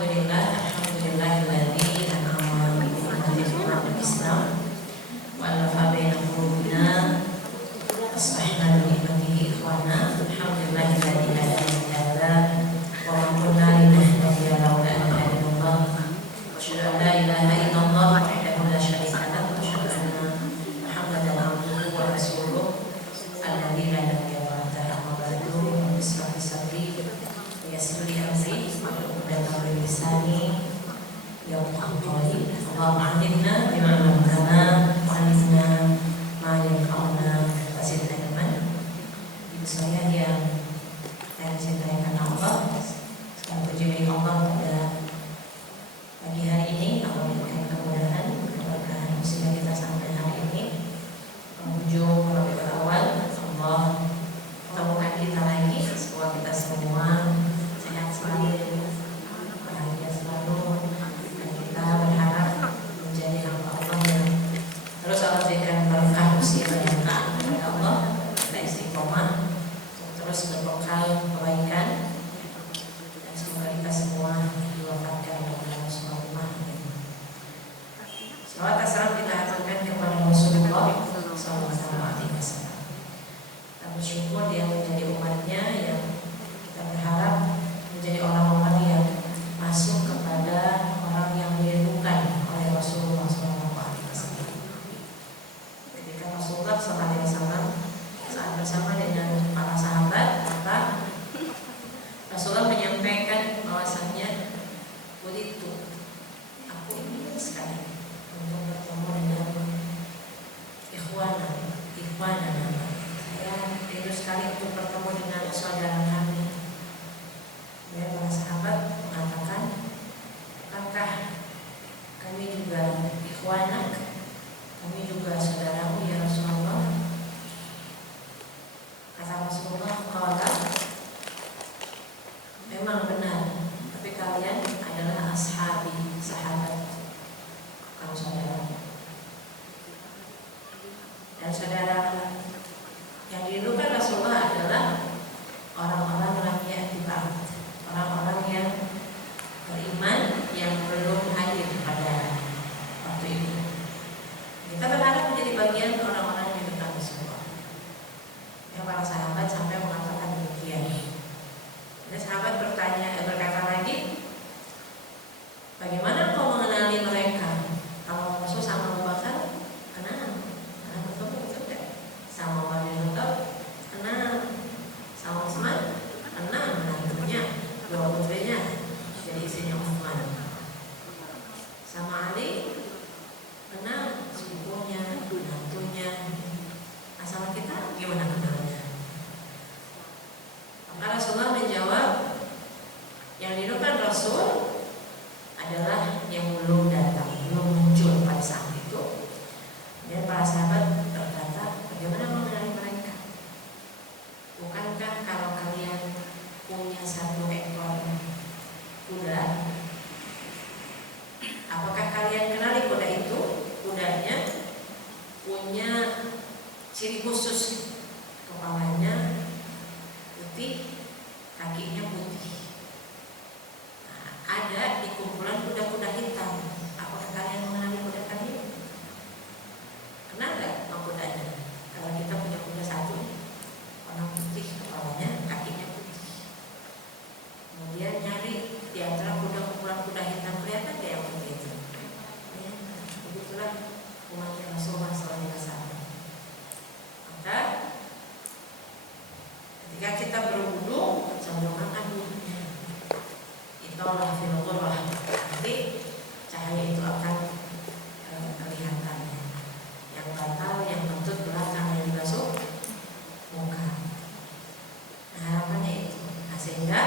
Alhamdulillahilladzi an'ama bi ni'matil Islam wa alafa baina qulubina asbahna bi ni'matihi ikhwana. Alhamdulillahilladzi hadana li hadza wa ma kunna linahtadiya lawla an hadana Allah. Asyhadu an la ilaha illallah wahdahu la syarika lahu wa asyhadu anna Muhammadan abduhu wa rasuluh alladzi la nabiyya ba'dahu. Amma ba'du, bismillah sabri wa yassir li amri wa uqdatan min lisani yafqahu qawli. Allahumma 'allimna bima 'allamtana wa 'allimna ma yanfa'una wa zidna ilman. Ibu saya yang saya cintai karena Allah, segala puji milik Allah pada pagi hari ini. Allah berikan kemudahan, keberkahan sehingga kita sampai hari ini penghujung Rabiul Awal. Allah temukan kita lagi, semoga kita semua sehat selalu, bahagia selalu, dan kita berharap menjadi hamba Allah yang terus Allah berikan berkah usia dan taat kepada Allah, kita istiqomah untuk terus berbekal kebaikan, dan semoga kita semua diwafatkan dalam Rasulullah. Salawat dan salam kita aturkan kepada Rasulullah sallallahu alaihi wasallam. Kita bersyukur dia menjadi umatnya yang kita berharap menjadi orang-orang yang masuk kepada orang yang dirindukan oleh Rasulullah sallallahu alaihi wasallam. Ketika Rasulullah sallallahu alaihi wasallam saat bersama dengan para sahabat, maka Rasulullah menyampaikan bahwasanya begitu aku ingin sekali untuk bertemu dengan ikhwana. Saya rindu sekali untuk bertemu dengan saudara kami. Dan para sahabat mengatakan, apakah kami juga ikhwanak? Kami juga saudaramu ya Rasulullah. Kata Rasulullah, qala, memang benar, tapi kalian adalah ashabi, sahabat, bukan saudara. Dan saudara yang dirindukan Rasulullah adalah orang-orang yang tiba, orang-orang yang beriman yang belum hadir pada waktu itu. Kita berharap menjadi bagian orang-orang yang dirindukan Rasulullah. Yang para sahabat sampai mengatakan demikian. Dan sahabat berkata lagi, bagaimana kau mengenali mereka? Kalau Rasul sama Abu Bakar, kenal. Sama Umar bin Khattab, kenal. Sama Utsman, kenal menantunya, dua putrinya, jadi istrinya Utsman. Sama Ali, kenal sepupunya, menantunya. Nah, sama kita gimana kenalnya? Maka Rasulullah menjawab, yang dirindukan Rasul adalah yang belum datang, belum muncul pada saat itu. Dan para sahabat berkata, bagaimana mengenali mereka? Bukankah kalau kalian punya satu ekor kuda, apakah kalian kenali kuda itu? Kudanya punya ciri khusus, kepalanya putih, kakinya putih. Nah, ada di kumpulan kuda-kuda hitam. Apakah kalian mengenali kuda kalian? Kenal nggak sama kudanya? Kalau kita punya kuda satu, warna putih kepalanya, kakinya putih. Kemudian nyari di antara kumpulan kuda hitam, kelihatan nggak yang putih itu? Ya, begitulah umatnya Rasulullah SAW. Maka ketika kita berwudu, cenderungkan wudhunya. Itulah filullah. Nanti cahaya itu akan kelihatan. Yang batal, yang kentut belakang, yang dibasuh muka. Nah, harapannya itu. Nah, sehingga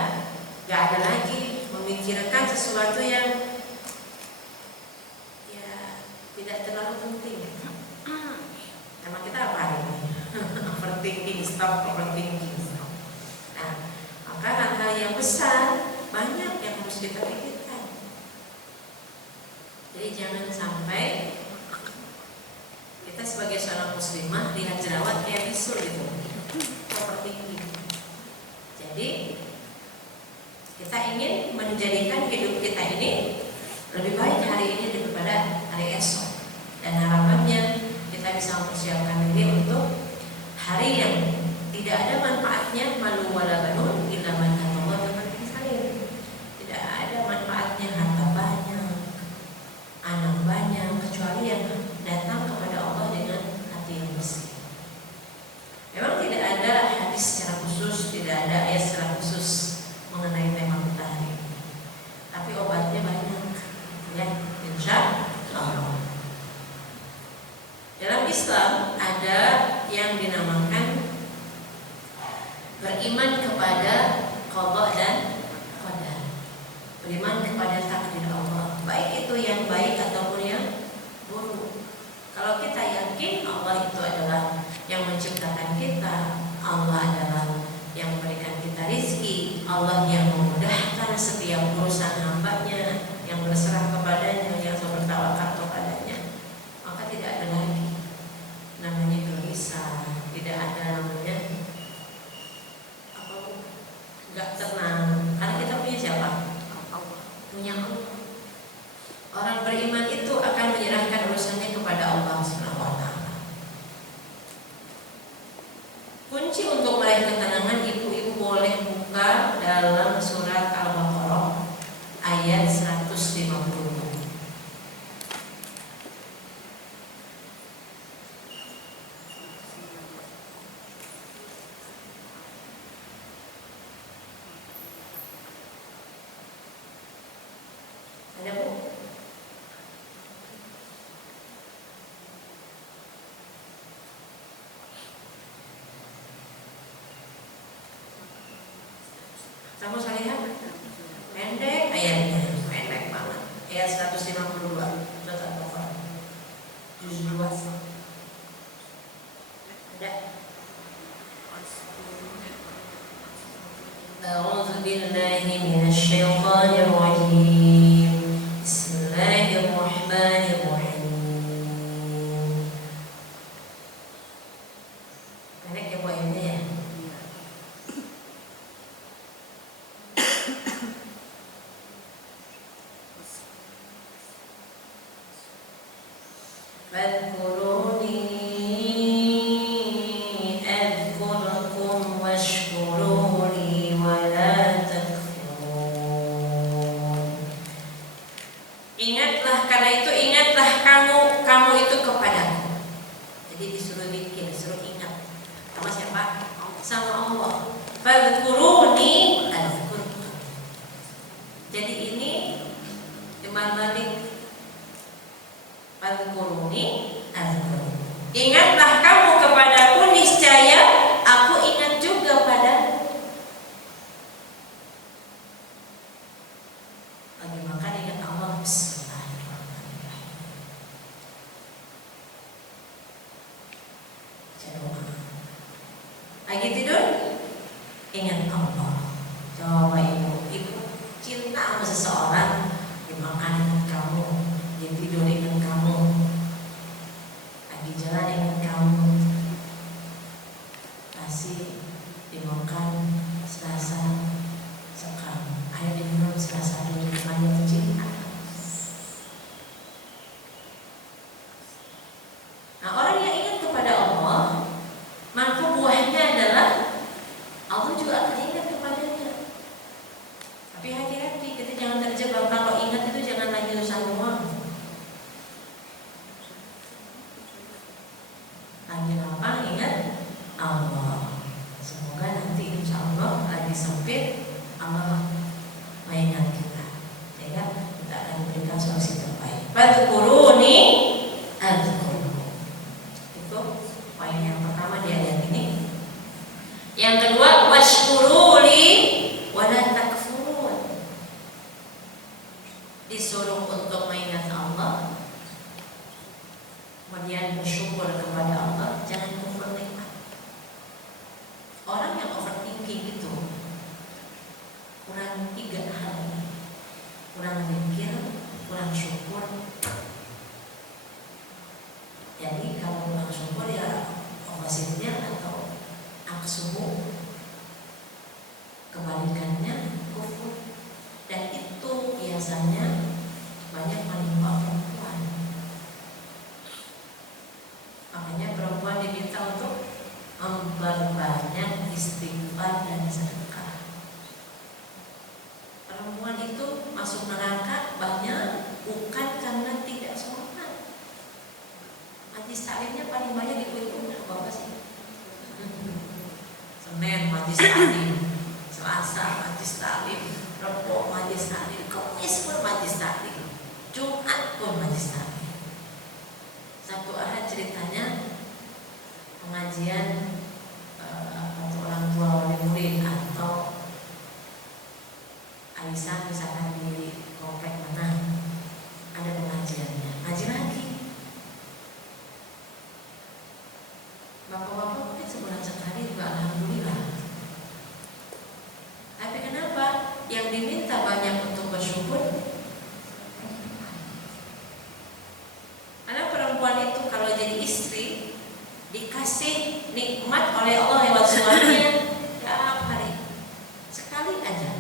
gak ada lagi memikirkan sesuatu yang ya tidak terlalu penting. Nama kita apa hari ini? Overthinking, stop overthinking. Nah, maka hal-hal yang besar banyak yang harus kita pikirkan. Jadi jangan sampai kita sebagai seorang muslimah lihat jerawat kayak bisul gitu, overthinking. Jadi Kita ingin menjadikan hidup kita ini lebih baik hari ini daripada hari esok. Dan harapannya kita bisa mempersiapkan diri untuk hari yang tidak ada manfaatnya malu wala banun illa man Allah dengan salim. Tidak ada manfaatnya harta banyak, anak banyak, kecuali yang datang kepada Allah dengan hati yang bersih. Memang tidak ada hadis secara khusus, tidak ada ayat secara khusus mengenai tema kita hari ini. Tapi obatnya banyak, ya, insya Allah. Dalam Islam ada yang dinamakan beriman kepada qada dan qadar. Beriman kepada takdir Allah, baik itu yang baik ataupun yang buruk. Kalau kita yakin Allah itu adalah yang menciptakan kita, Allah adalah yang memberikan kita rizki, Allah yang memudahkan setiap urusan hambanya, yang berserah kepadanya, yang bertawakal kepadanya, maka tidak ada lagi namanya gelisah, tidak ada namanya nggak tenang, karena kita punya siapa? Allah. Punya Allah. Orang beriman itu akan menyerahkan urusannya kepada Allah Subhanahu wa taala. Kunci untuk meraih ketenangan, ibu-ibu boleh buka dalam surat Al-Baqarah ayat 150. Ada Bu? Kamu lihat pendek ayatnya, pendek banget. Ayat 152 surat Al-Baqarah juz 2. Ada. A'udzu billahi minasy syaithanir rajim. Bismillahirrahmanirrahim. Pendek ya Bu ayatnya ya. Fadhkuruni adhkurkum washkuruni wala takfurun. Ingatlah, karena itu ingatlah kamu itu kepadaku. Jadi disuruh bikin, disuruh ingat. Sama siapa? Sama Allah. Fadhkuruni adhkurkum. Jadi ini timbal balik. Fadhkuruni adhkurkum. Ingatlah kamu kepadaku, niscaya aku ingat juga padamu. Lagi makan ingat Allah. Bismillahirrahmanirrahim. Lagi tidur ingat Allah. Coba ibu cinta sama seseorang, dimakan ingat kamu, dia tidur ingat kamu, lagi jalan ingat kamu, kasih dimakan Selasa sekarang, ayo diminum Selasa dulu, makanya cinta. Nah, orang yang ingat kepada Allah, maka buahnya adalah Allah juga akan ingat kepadanya. Tapi hati-hati, kita jangan terjebak. Kalau ingat itu jangan lagi urusan uang. Lagi apa? Ingat Allah. Semoga nanti insya Allah lagi sempit Allah mengingat kita, sehingga kita akan memberikan solusi terbaik. Fadhkuruni adhkurkum. Itu poin yang pertama di ayat ini. Yang kedua, washkuruli wala takfurun. Disuruh untuk mengingat Allah, kemudian bersyukur kepada Allah, jangan kufur nikmat. Orang yang overthinking itu kurang 3 hal, kurang zikir, kurang syukur, taklim, Kamis pun majlis taklim, Jumat pun majlis taklim. Sabtu Ahad ceritanya pengajian untuk orang tua wali murid atau arisan misalkan di komplek mana ada pengajiannya, ngaji lagi. Bapak-bapak mungkin sebulan sekali juga alhamdulillah. Tapi kenapa yang diminta banyak untuk bersyukur? Karena perempuan itu kalau jadi istri dikasih nikmat oleh Allah lewat suaminya tiap hari. Sekali aja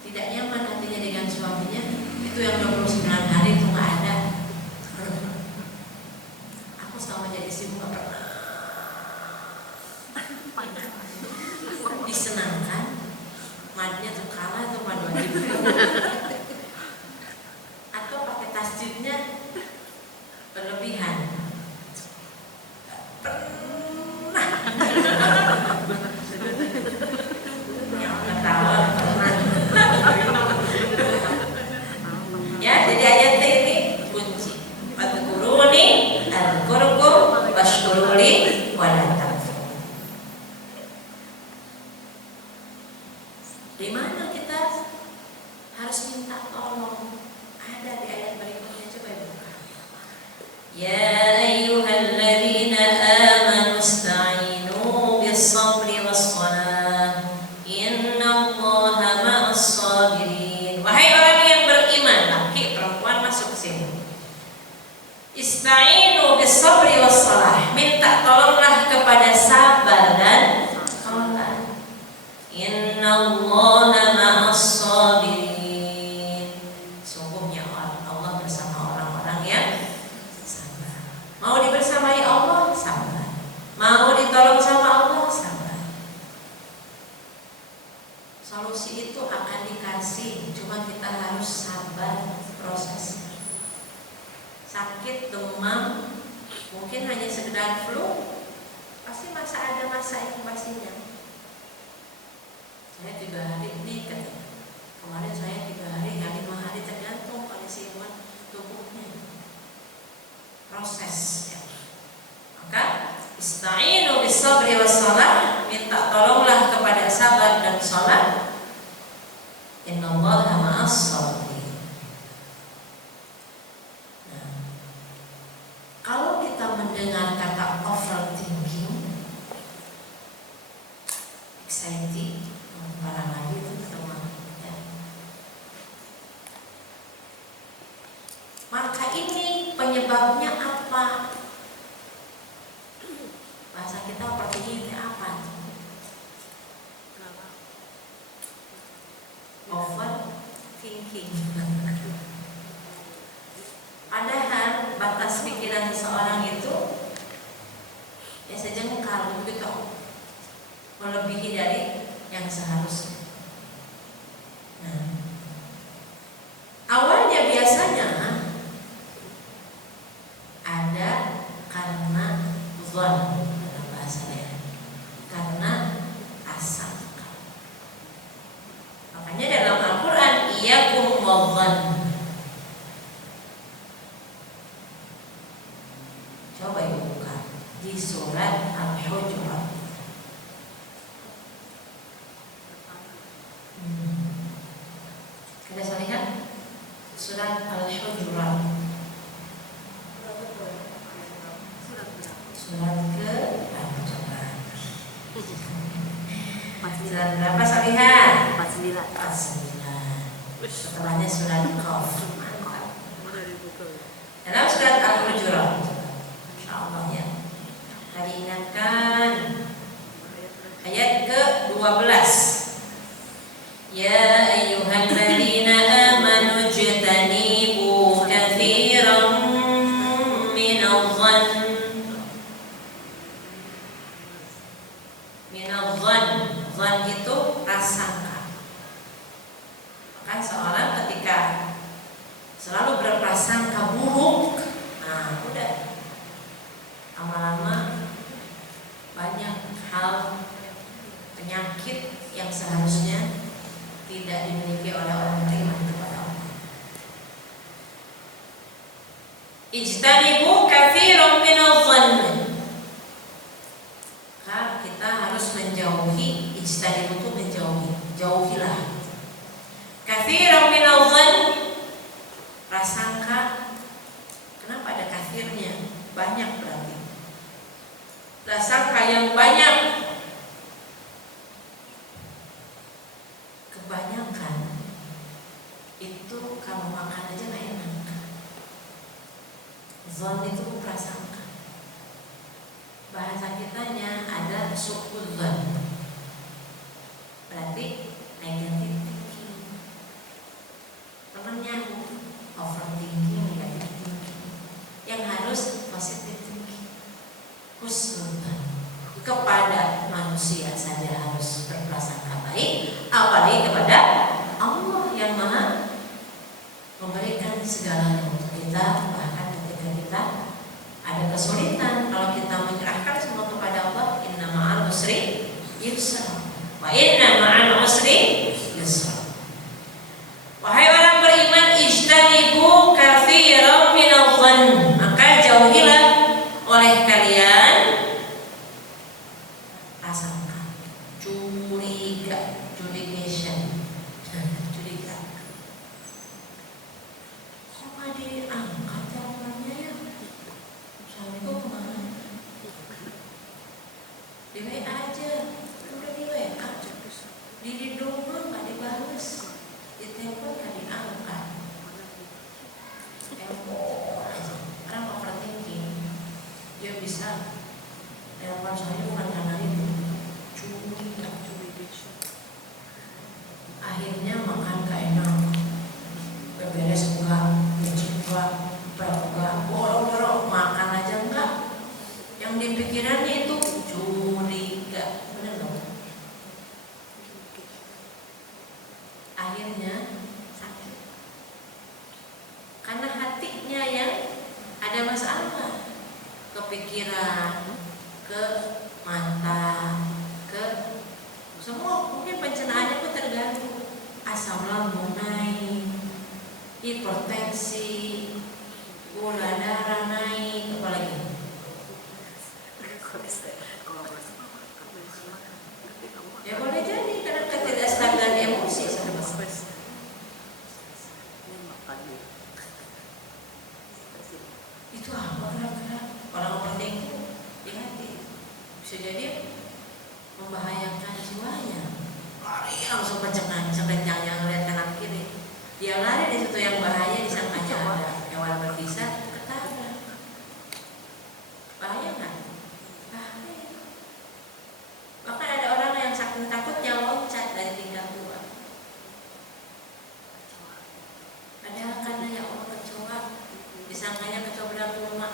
tidak nyaman hatinya dengan suaminya, itu yang 29 hari itu nggak ada. Aku selama jadi istri nggak pernah disenangkan. Madnya tuh kalah tuh madu wajib atau pakai tasjidnya berlebihan. Pernah yang ketawa pernah. Ya, jadi ayat ini kunci. Fadkuruni adzkurkum washkuruli wala takfurun. Di mana kita harus minta tolong? Ada di ayat berikutnya, coba buka. Ya ayyuhalladzina amanu ista'inu bis-sabri was-salah. Innallaha ma'as sabirin. Wahai orang yang beriman, laki perempuan masuk ke sini. Ista'inu bis-sabri was-salah. Minta tolonglah kepada sabar dan salat. Innallaha ma'as sabirin. Sungguhnya Allah bersama orang-orang yang sabar. Mau dibersamai Allah, sabar. Mau ditolong sama Allah, sabar. Solusi itu akan dikasih, cuma kita harus sabar prosesnya. Sakit, demam, mungkin hanya sekedar flu, pasti ada masa inkubasinya. Saya 3 hari ini katanya. Kemarin saya 3 hari, 5 hari, tergantung kondisi imun tubuhnya. Proses ya. Maka ista'inu bis-sabri was-salah, minta tolonglah kepada sabar dan salat. Innallaha ma'as sabirin. Nah, kalau kita mendengar kata overthinking, anxiety, barangkali itu teman ya. Maka ini penyebabnya apa? Bahasa kita overthinking apa? Overthinking. Padahal batas pikiran seseorang itu ya sejengkal begitu, melebihi dari yang seharusnya. Nah, awalnya biasanya ada karena zon dalam bahasanya, karena asangka. Makanya dalam Al-Quran iyyakum wadh-dhann. Coba ibu buka di surat Al-Hujurat. Kita bisa lihat surat Al-Hujurat. Surat ke surat berapa Salihah? 49. Setelahnya surat Qaf. Dalam surat Al-Hujurat, insyaallah ya. Tadi ingatkan ayat ke-12. Ya ayyuhalladzina amanu ijtanibu katsiran minadh-dhann. Dhann itu prasangka. Maka seorang ketika selalu berprasangka buruk, nah udah lama-lama banyak hal penyakit yang seharusnya tidak dimiliki oleh orang beriman kepada Allah. Ijtanibu katsiran minadh-dhann. Kita harus menjauhi, ijtanibu itu menjauhi, jauhilah. Katsiran minadh-dhann, prasangka. Kenapa ada katsirnya? Banyak berarti. Prasangka yang banyak. Kebanyakan itu kalau makan aja gak enak. Zon itu prasangka. Bahasa kitanya ada su'udzon, berarti negatif thinking. Temennya overthinking, negatif thinking. Yang harus positive thinking, husnudzon. Kepada manusia saja harus berprasangka baik, apalagi kepada Allah yang Maha memberikan segalanya untuk kita. Bahkan ketika kita ada kesulitan, kalau kita menyerahkan semua kepada Allah, inna ma'al usri yusra, wa inna ma'al usri yusra. Wahai orang beriman, ijtanibu katsiran minadh-dhann, maka jauhilah oleh kalian prasangka, curiga, juligation, curiga. Kok nggak diangkat teleponnya ya? Suamiku kemana? Di WA aja, udah di WA, di rumah nggak dibales, di telepon nggak diangkat. Telepon aja, orang overthinking, dia bisa telepon saya bukan karena itu, curiga. Akhirnya makan gak enak, beberes enggak, nyuci enggak, enggak, borok-borok, makan aja enggak. Yang dipikirannya itu curiga, bener dong? Akhirnya sakit, karena hatinya yang ada masalah, kepikiran, ke mata, ke semua, mungkin pencernaannya pun terganggu, asam lambung naik, hipertensi, gula darah naik, apalagi ya boleh jadi karena ketidakstabilan emosi sama itu apa gerak-gerak orang overthinking di hati, bisa jadi membahayakan jiwanya. Lari langsung kencang-kencangnya ngeliat kanan kiri, dia lari di situ yang bahaya, disangkanya ada hewan berbisa, ketabrak. Bahaya kan? Bahaya. Bahkan ada orang yang saking takutnya loncat dari tingkat 2. Padahal karena ya Allah kecoa, disangkanya kecoa berat rumah.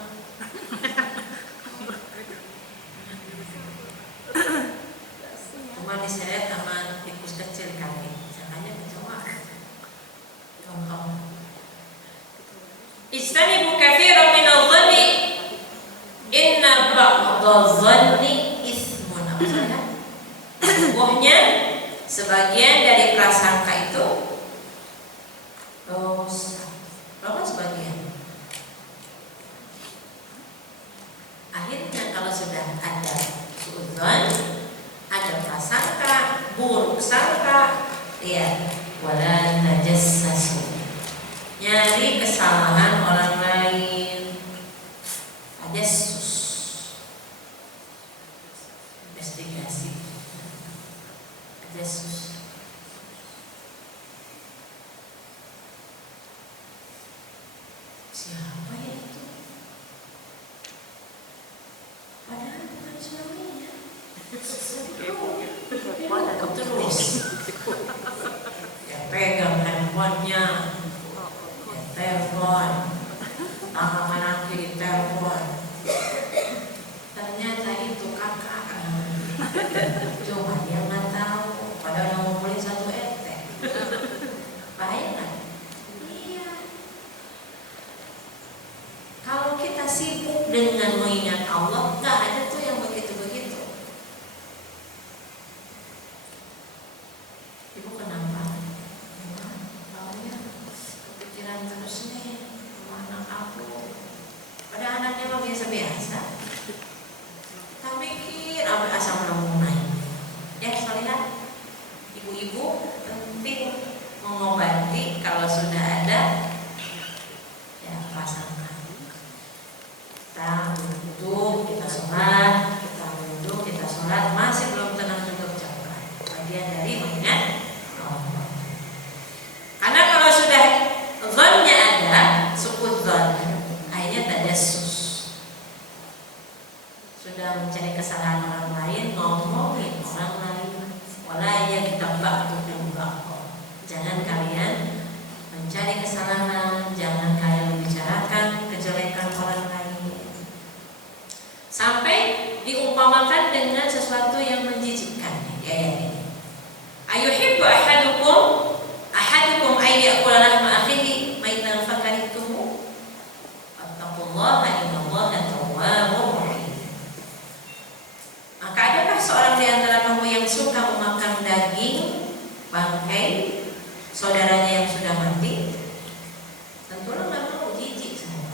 Cuma diseret sama tikus kecil kali, disangkanya kecoa. Contoh. Ijtanibu katsiran minadh-dhanni inna ba'dadh-dhanni itsmun. Apa saja? Sesungguhnya sebagian dari prasangka itu dosa. Berapa sebagian? Akhirnya kalau sudah ada suudzon, ada prasangka, buruk sangka, lihat, wala tajassasu, nyari kesalahan orang lain, tajassus, investigasi, tajassus. Siapa ya itu? Padahal bukan suaminya. Terus ya pegang handphonenya, ya telepon, tangan kanan kiri telepon. Ternyata itu kakak. Cuma dia nggak tahu. Padahal ngumpulin 1 RT. Bahaya kan? Iya. Kalau kita sibuk dengan mengingat Allah, nggak ada tuh yang begitu-begitu. Ibu kenapa? ibu-ibu penting mengobati kalau sudah ada ya pasangan. Kita duduk, kita sholat, masih belum tenang juga ucapkan. Bagian dari mengingat Allah. Karena kalau sudah zonnya ada, sukudzon, akhirnya tajassus. Sudah mencari kesalahan orang lain, ngomongin orang lain. Wala yaghtaba ba'dakum. Jangan kalian mencari kesalahan, jangan kalian membicarakan kejelekan orang lain. Sampai diumpamakan dengan sesuatu yang menjijikkan di ayat ini. Ayuhibbu ahadukum ay ya'kula lahma akhihi maitan fakarihtumu. Wattaqullaha innallaha tawwabur rahim. Maka adakah seorang di antara kamu yang suka memakan daging bangkai saudaranya yang sudah mati? Tentulah nggak mau, jijik semua.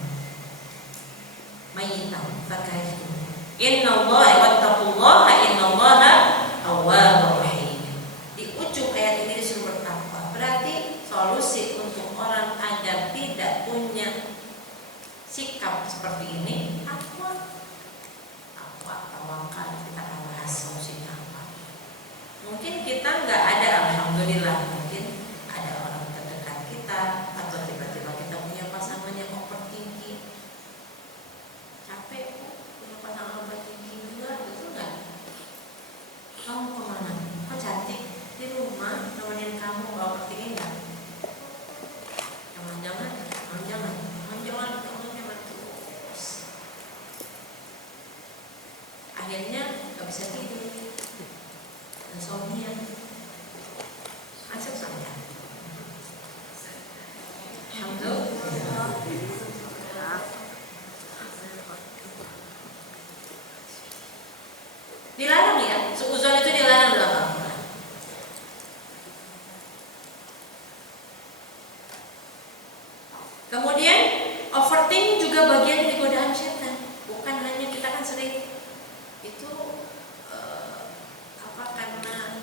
Maitan fakarihtumu. Innallaha wattaqullaha innallaha tawwabur rahim. Di ujung ayat ini disuruh bertakwa. Berarti solusi untuk orang agar tidak punya sikap seperti ini takwa. Tawakal. Kita akan bahas solusinya apa. Mungkin kita nggak ada, alhamdulillah. Mungkin ada orang terdekat kita atau tiba-tiba kita punya pasangan yang overthinking. Capek punya pasangan overthinking juga, betul nggak? Kamu kemana? Kok cantik di rumah nemenin kamu overthinking nggak? Jangan terus. Akhirnya nggak bisa tidur, insomnia, macam saya. Alhamdulillah. Dilarang ya, suuzon itu dilarang dalam Al-Quran. Kemudian overthinking juga bagian dari godaan setan. Bukan hanya kita kan sering itu karena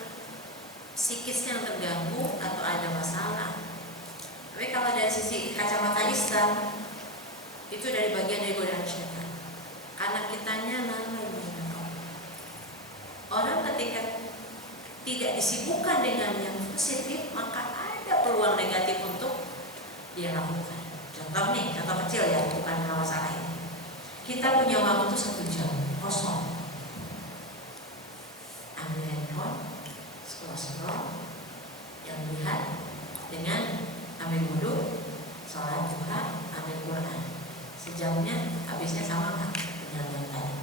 psikisnya yang terganggu atau ada masalah. Tapi kalau dari sisi kacamata Islam itu dari bagian dari godaan setan. Karena kitanya lalai. Orang ketika tidak disibukkan dengan yang positif, maka ada peluang negatif untuk dia lakukan. Contoh nih, contoh kecil ya, bukan masalah ini. Kita punya waktu 1 jam kosong. Ambil handphone, scroll, yang lihat dengan ambil wudu, sholat duha, ambil Quran. Sejamnya habisnya sama kan dengan yang tadi.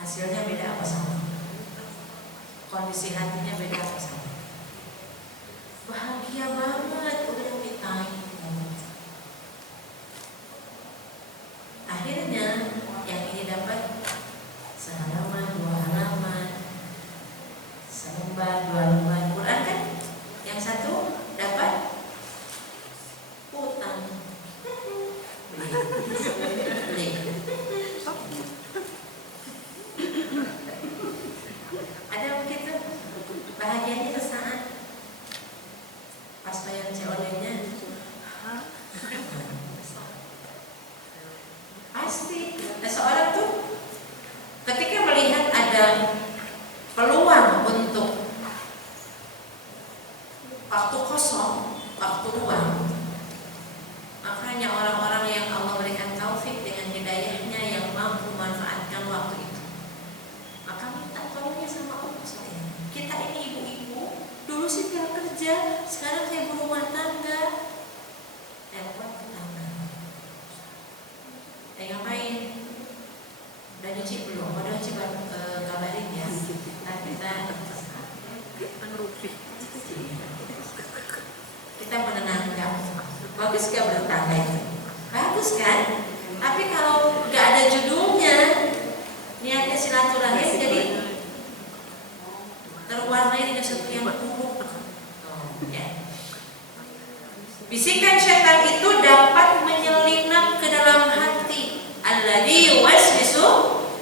Hasilnya beda apa sama? Kondisi hatinya beda apa sama? Bahagia banget udah me time. Akhirnya yang ini dapat sehalaman, 2 halaman, selembar, 2 lembar Quran kan? Yang satu dapat utang. Beli. Ada begitu bahagianya sesaat pas bayar COD-nya pasti. Nah, seorang tuh ketika melihat ada peluang untuk waktu kosong, waktu luang, makanya orang-orang yang Allah berikan taufik dengan hidayahnya yang mampu memanfaatkan waktu itu, maka minta tolongnya sama Allah. Kita ini ibu-ibu, dulu sih dia kerja, sekarang saya berumah tangga, telepon tetangga. Ngapain? Udah nyuci belum? Udah nyuci kabarin ya. Nah, kita menenangkan. Bagus gak bertetangga itu? Bagus kan? Tapi kalau gak ada judulnya, niatnya silaturahim jadi terwarnai dengan sesuatu yang buruk. Ya. Bisikan syaitan itu dapat menyelinap ke dalam hati. Alladzi yuwaswisu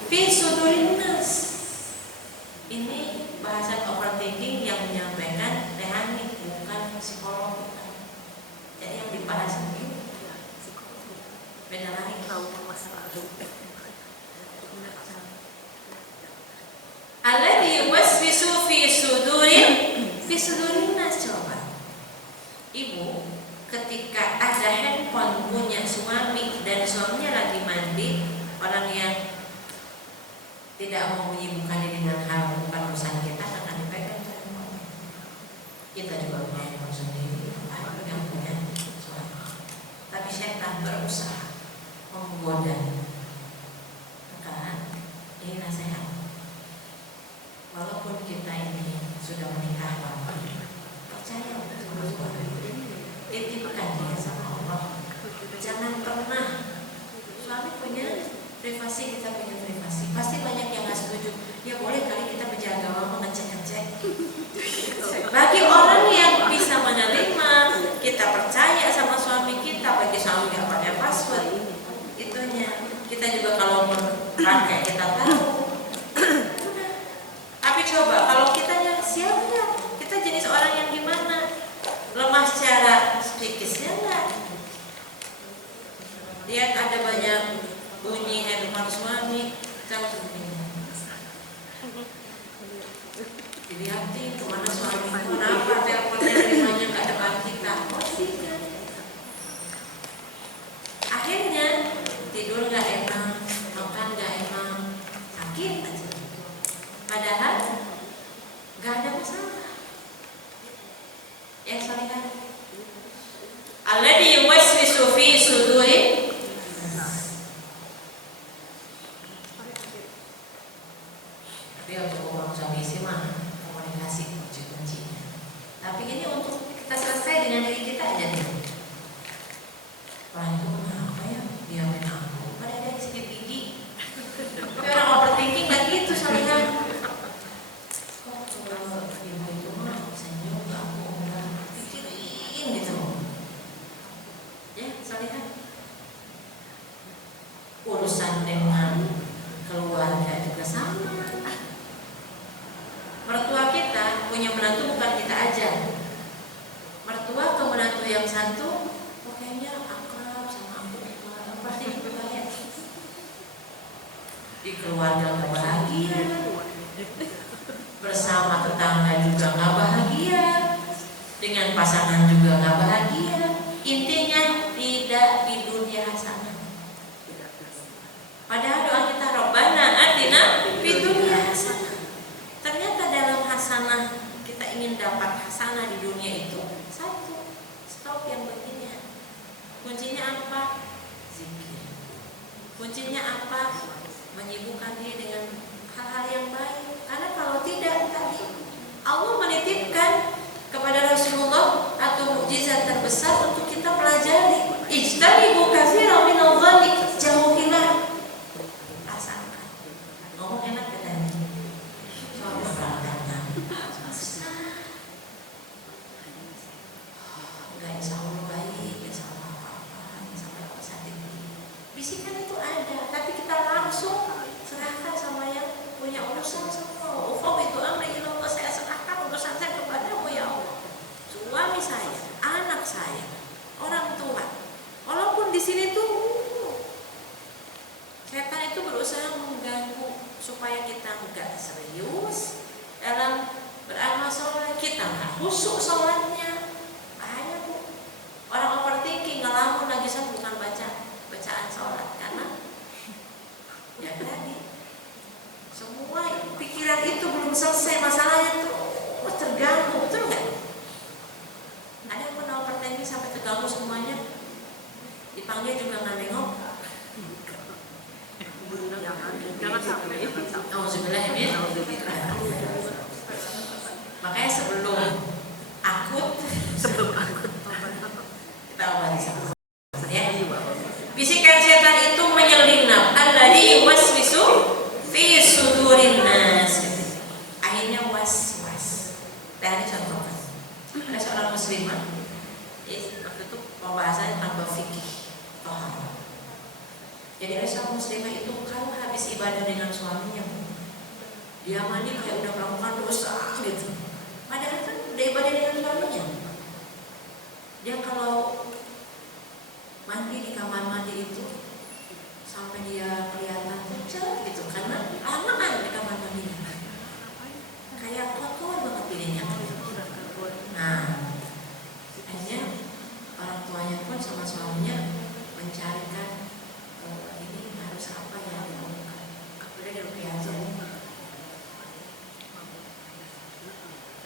fi sudurin nas. Ini bahasan overthinking yang menyampaikan sudurinas. Coba ibu ketika ada handphone punya suami dan suaminya lagi mandi, orang yang tidak mau menyibukkan diri dengan hal bukan urusan kita akan dipegang handphone. Kita juga punya handphone sendiri, yang punya suami. Tapi syaitan berusaha menggoda. Maka ini nasihat. Walaupun kita ini sudah menikah lama, percaya sama suami, titipkan dia sama Allah. Jangan pernah, suami punya privasi, kita punya privasi. Pasti banyak yang nggak setuju. Ya boleh kali kita menjaga gawang ngecek-ngecek. Bagi orang yang bisa menerima, kita percaya sama suami kita. Bagi suami nggak pakai password, itunya. Kita juga kalau pakai kita tahu. Tapi coba kalau kitanya siapa? Kita jenis orang yang gimana? Lemah secara psikisnya enggak? Lihat ada banyak bunyi handphone suami, jangan begini. Dilihatin kemana suami, kenapa teleponnya terimanya ke depan kita? Oh tidak. Akhirnya tidur nggak enak, makan nggak enak, sakit aja. Padahal nggak ada masalah. Ya soalnya alladzi yuwaswisu fi suduri. Tapi untuk orang suami istri mah komunikasi kunci-kuncinya. Tapi ini untuk kita selesai dengan diri kita aja nih. Orang itu kenapa ya dia main aku? Padahal dia sedikit gigi. Tapi orang overthinking nggak gitu soalnya. Kok kalau ibu itu mah senyum nggak aku udah pikirin gitu. Ya soalnya urusan dengan keluarga juga sama. Mertua kita punya menantu bukan kita aja. Mertua ke menantu yang satu, pokoknya akrab sama aku, pasti dibayar. Di keluarga nggak bahagia, bersama tetangga juga nggak bahagia, dengan pasangan juga nggak bahagia. Intinya tidak di dunia sana. Padahal doa kita Rabbana atina fid dunya hasanah. Ternyata dalam hasanah kita ingin dapat hasanah di dunia itu satu, stop yang begini. Kuncinya apa? Zikir. Kuncinya apa? Menyibukkan diri dengan hal-hal yang baik. Karena kalau tidak tadi Allah menitipkan kepada Rasulullah atau mukjizat terbesar untuk kita pelajari. Ijtanibu katsiran minadh dhanni, jauhilah. Rasakan. Ngomong enak katanya. Enggak insya Allah baik, insya Allah apa-apa, insya Allah sakit. Bisikan itu ada, tapi kita langsung serahkan sama yang punya urusan sama Allah. Ufawwidu amri ila Allah, saya serahkan urusan saya kepadamu ya Allah. Suami saya, anak saya, orang tua. Walaupun di sini tuh setan itu berusaha mengganggu supaya kita enggak serius dalam beramal sholat, kita nggak khusyuk sholatnya. Bahaya bu. Orang overthinking ngelamun lagi saya bukan bacaan sholat karena ya tadi semua pikiran itu belum selesai masalahnya tuh terganggu, betul nggak? Ada yang pernah overthinking sampai terganggu semuanya, dipanggil juga nggak nengok. Jangan sampai. Makanya sebelum akut kita obati sama ya. Bisikan setan itu menyelinap. Alladzi yuwaswisu fi sudurin nas. Akhirnya was-was. Tadi contohnya ada seorang muslimah, waktu itu pembahasannya tentang fikih tohar. Jadi ada seorang muslimah itu kalau habis ibadah dengan suaminya, dia mandi kayak udah melakukan dosa gitu. Padahal kan udah ibadah dengan suaminya. Dia kalau mandi di kamar mandi itu sampai dia kelihatan pucat gitu karena lamaan di kamar mandinya. Kayak kotor banget dirinya.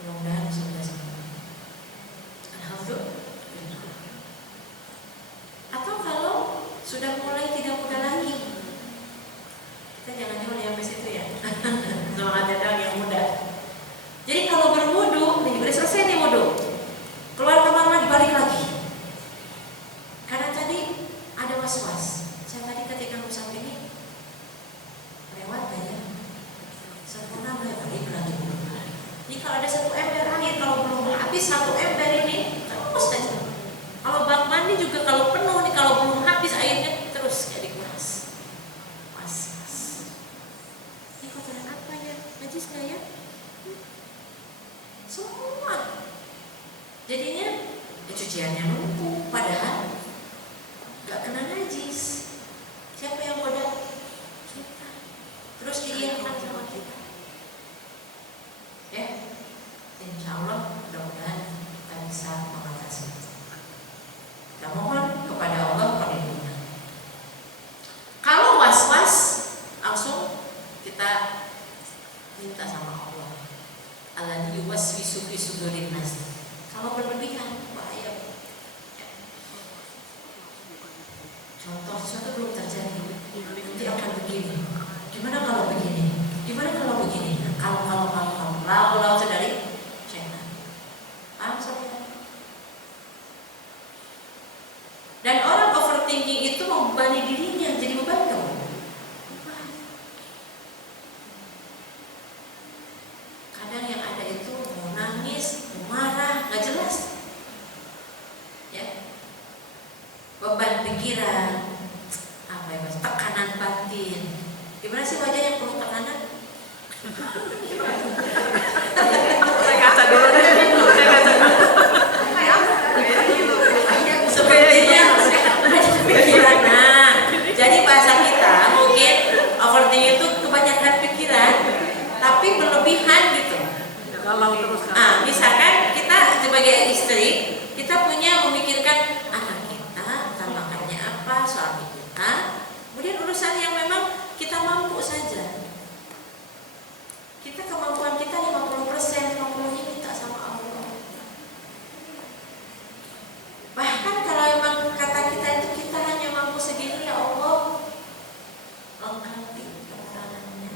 Mudah-mudahan sudah sembuh. Alhamdulillah. Atau kalau sudah mulai tidak muda lagi, kita jangan nyuruh sampai situ ya. Semangat datang yang muda. Jadi kalau berwudu, nih udah selesai nih wudu, keluar kamar mandi balik lagi. Karena tadi ada was-was. Saya tadi ketika ngusap ini lewat aja, sempurna balik lagi. Jadi kalau ada 1 ember air, kalau belum habis 1 ember ini terus aja. Kalau bak mandi juga kalau penuh nih, kalau belum habis airnya terus kayak dikuras. Was-was. Ini kotoran apa ya? Najis nggak ya? Semua. Jadinya cuciannya numpuk, padahal nggak kena najis. Siapa yang goda? Kita. Terus diingatkan sama kita. Ya, insya Allah mudah-mudahan kita bisa mengatasi. Kita mohon kepada Allah perlindungan. Kalau was-was, langsung kita minta sama Allah. Alladzi yuwaswisu fi sudurin nas. Kalau berlebihan bahaya. Contoh sesuatu belum terjadi, nanti akan begini. Gimana kalau begini? Gimana kalau begini? Nah, kalau lalu dari syaitan. Paham saudara? Dan orang overthinking itu membebani dirinya, jadi beban kamu. Kadang yang ada itu mau nangis, mau marah, nggak jelas. Ya, beban pikiran, apa ya mas? Tekanan batin. Gimana sih wajah yang perlu tekanan? Saya kaca dulu deh. Sepertinya pikiran. Nah, jadi bahasa kita mungkin overthinking itu kebanyakan pikiran, tapi berlebihan gitu. Galau terus. Misalkan kita sebagai istri, kita punya memikirkan anak kita, makannya apa, suami kita, kemudian urusan yang memang kita mampu saja. Kita kemampuan kita 50%, 50% minta sama Allah. Bahkan kalau memang kata kita itu kita hanya mampu segini, ya Allah, lengkapi kekurangannya.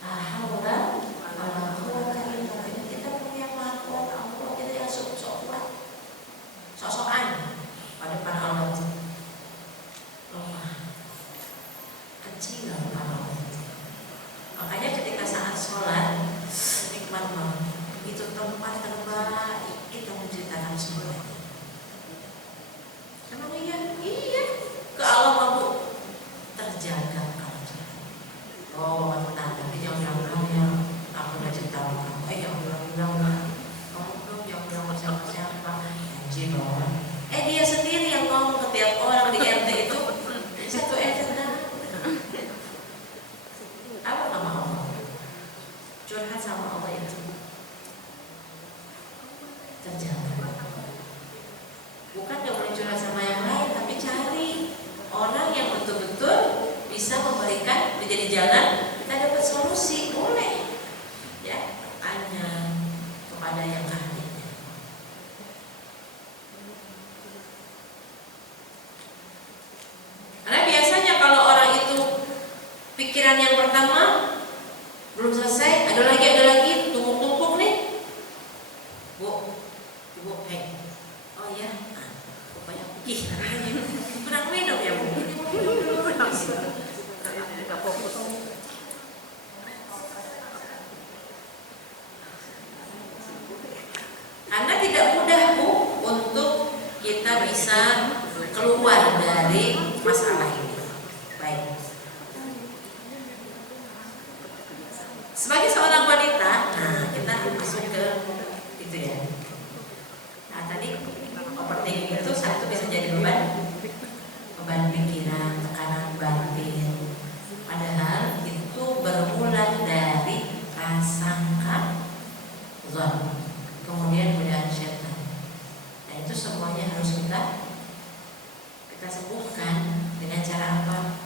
Alhamdulillah, kita punya kemampuan Allah, kita yang sok-sok kuat, sok-sokan pada depan Allah. Lemah, kecil pada Allah. Makanya ketika saat sholat nikmat banget. Itu tempat terbaik kita menceritakan semuanya. Emang iya? Iya. Ke Allah mampu terjaga kalau sholat. Oh, tenang. Tapi jangan bilang ya, aku udah cerita sama kamu. Jangan bilang kamu belum jangan bilang bersama siapa. Janji dong. Dia sendiri yang ngomong ke tiap orang di RT itu satu RT. Apa sama Allah? Curhat sama Allah itu terjaga. Bukan gak boleh curhat sama yang lain, tapi cari orang yang betul-betul bisa memberikan menjadi jalan kita dapat solusi. Boleh ya, tanya kepada yang ahlinya. Karena biasanya kalau orang itu pikiran yang pertama belum selesai, ada lagi, tumpuk-tumpuk nih. Bu, hei, oh ya, banyak pikiran. Kurang minum ya bu. Nggak fokus. Karena tidak mudah bu untuk kita bisa keluar dari masalah ini. Baik. Sebagai seorang wanita, nah kita masuk ke itu ya. Nah tadi overthinking itu satu bisa jadi beban pikiran, tekanan batin. Padahal itu bermula dari prasangka, zon, kemudian godaan setan. Nah itu semuanya harus kita sembuhkan dengan cara apa?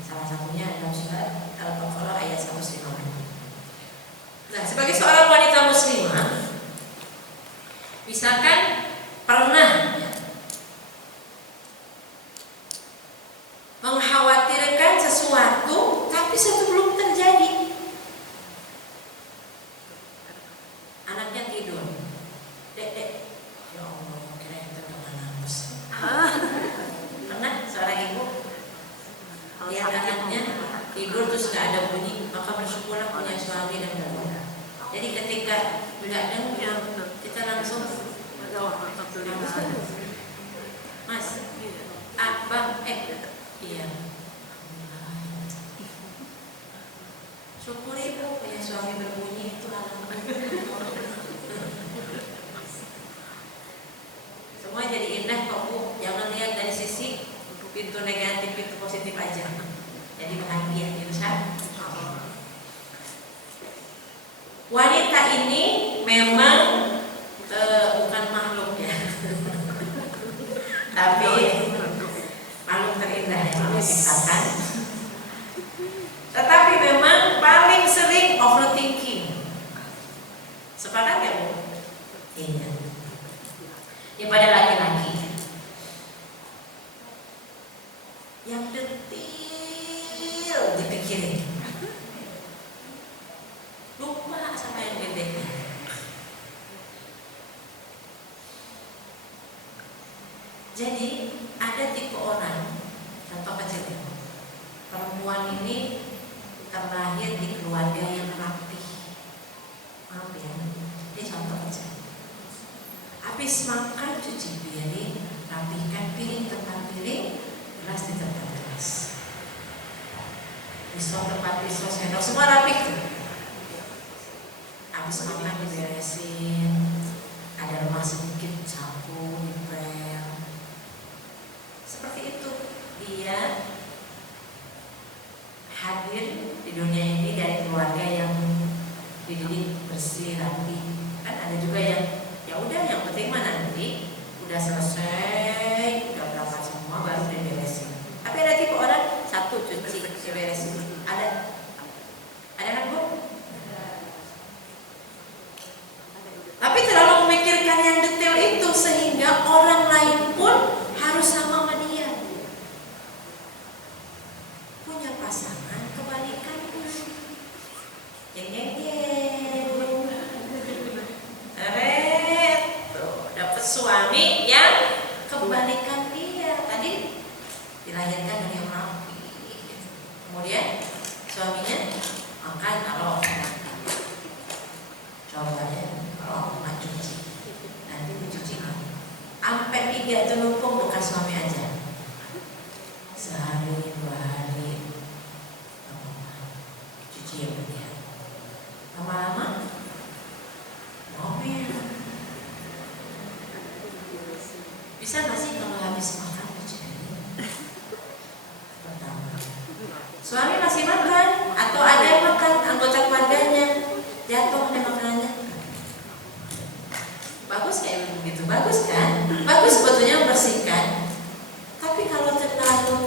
Salah satunya adalah surat Al-Baqarah ayat 105. Nah, sebagai seorang wanita muslimah, ketika nggak dengar kita langsung Mas, Bang, iya. Syukuri Bu, punya suami berbunyi itu alhamdulillah. Semua jadi indah kok Bu. Jangan lihat dari sisi pintu negatif, pintu positif aja. Jadi bahagia gitu kan. Wanita ini memang bukan makhluk ya, tapi makhluk terindah yang Allah ciptakan. Tetapi memang paling sering overthinking. Sepakat ya Bu? Iya. Daripada laki-laki yang detail dipikirin, lupa sama yang gede. Jadi ada tipe orang, contoh kecil ya, perempuan ini terlahir di keluarga yang rapi. Maaf ya, ini contoh kecil. Habis makan cuci piring, rapihkan piring tempat piring, gelas di tempat gelas, pisau tempat pisau, sendok semua rapih tuh. Habis makan diberesin, ada lemah sedikit sapu, dipel. Seperti itu dia hadir di dunia ini dari keluarga yang dididik bersih, rapi. Kan ada juga yang ya udah yang penting mah nanti udah selesai, udah berangkat semua baru diberesin. Tapi ada tipe orang satu cuci diberesin. Ada kan Bu? Tapi terlalu memikirkan yang detail itu sehingga orang lain pun harus sama sama dia. Punya pasangan kebalikannya. Jeng. Dapat suami yang kebalikan dia. Tadi dilahirkan dari yang rapi. Kemudian suaminya makan kalau coba ya. Oh, cuci. Nanti dicuci sampai 3 tuh numpuk bekas suami aja. Sehari 2 hari cuci ya dia. Lama-lama ngomel. Bisa nggak sih kalau habis makan cuci? Pertama, suami masih makan atau ada yang makan anggota keluarganya jatuh ada makanannya. Bagus kayak begitu, bagus kan? Bagus sebetulnya membersihkan. Tapi kalau terlalu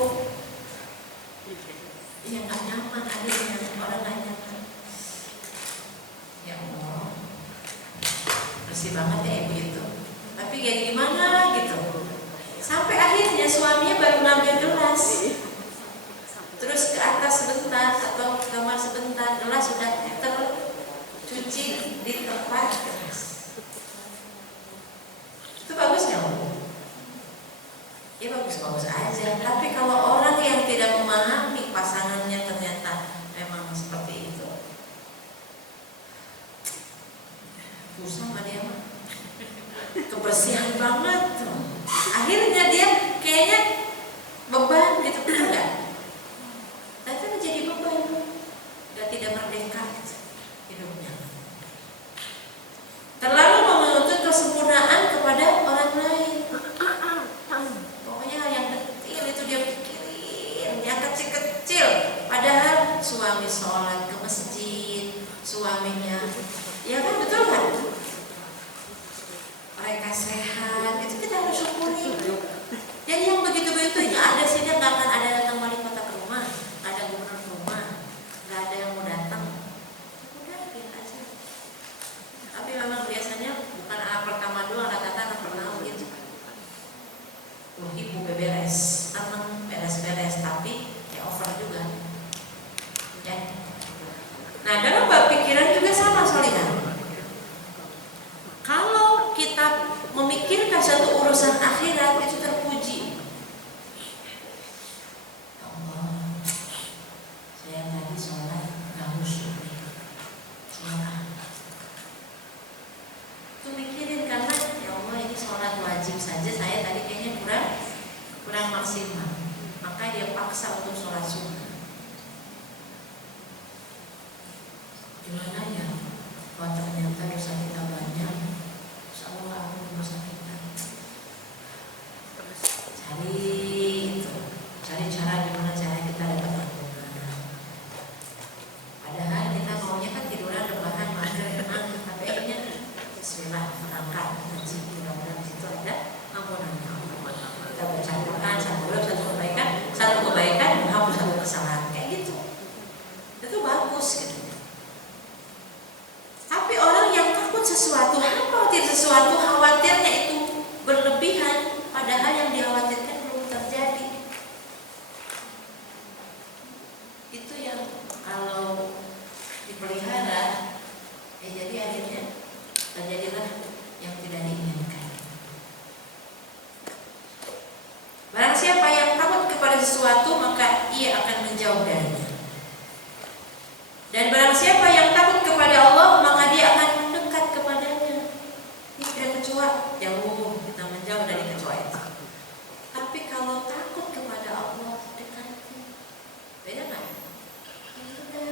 ya nggak nyaman, ada yang orang nggak nyaman. Ya Allah, bersih banget ya ibu itu. Tapi kayak gimana gitu? Sampai akhirnya suaminya baru ngambil gelas, terus ke atas sebentar atau ke kamar sebentar, gelas sudah tercuci di tempat gelas. Itu bagus nggak Bu? Ya bagus-bagus aja. Tapi kalau orang yang tidak memahami pasangannya ternyata memang seperti itu, susah sama dia mah. Kebersihan banget tuh. Akhirnya dia kayaknya beban gitu, betul nggak? Tapi menjadi beban, nggak tidak merdeka hidupnya. Terlalu menuntut kesempurnaan kepada orang lain. Pokoknya yang detail itu dia pikirin, yang kecil-kecil. Padahal suami sholat ke masjid, suaminya, ya kan betul kan? Mereka sehat, itu kita harus syukuri. Jadi yang begitu-begitu ya ada sih, dia nggak akan ada datang wali kota ke rumah, nggak ada gubernur ke rumah, nggak ada yang mau datang. Udah biar aja. Tapi memang biasanya bukan anak pertama doang, rata-rata anak pertama gitu. Ibu beberes, tenang beres-beres, tapi ya over juga. Ya. Nah dalam bab pikiran juga sama Solihan. Kalau kita memikirkan satu urusan akhirat itu terpuji. Allah, saya tadi sholat nggak khusyuk nih. maksimal, maka dia paksa untuk sholat sunnah. Gimana ya? Kalau ternyata dosa kita banyak, insya Allah aku dosa kita. Cari cara gimana cara kita dapat ampunan. Padahal kita maunya kan tiduran rebahan mager enak, tapi akhirnya Bismillah berangkat ngaji, mudah-mudahan di situ ada ampunannya. Kita baca Quran satu kebaikan menghapus satu kesalahan, kayak gitu. Itu bagus gitu. Tapi orang yang takut sesuatu, khawatir sesuatu, khawatirnya itu berlebihan, padahal yang dikhawatirkan belum terjadi. Itu yang kalau dipelihara, jadi akhirnya terjadilah yang tidak diinginkan. Barang siapa yang takut kepada sesuatu, maka ia akan menjauh darinya. Dan barang siapa yang takut kepada Allah, maka dia akan mendekat kepadanya. Ini tidak kecoa, jauh, kita menjauh dari kecoa itu. Tapi kalau takut kepada Allah, dekati. Beda kan? Beda.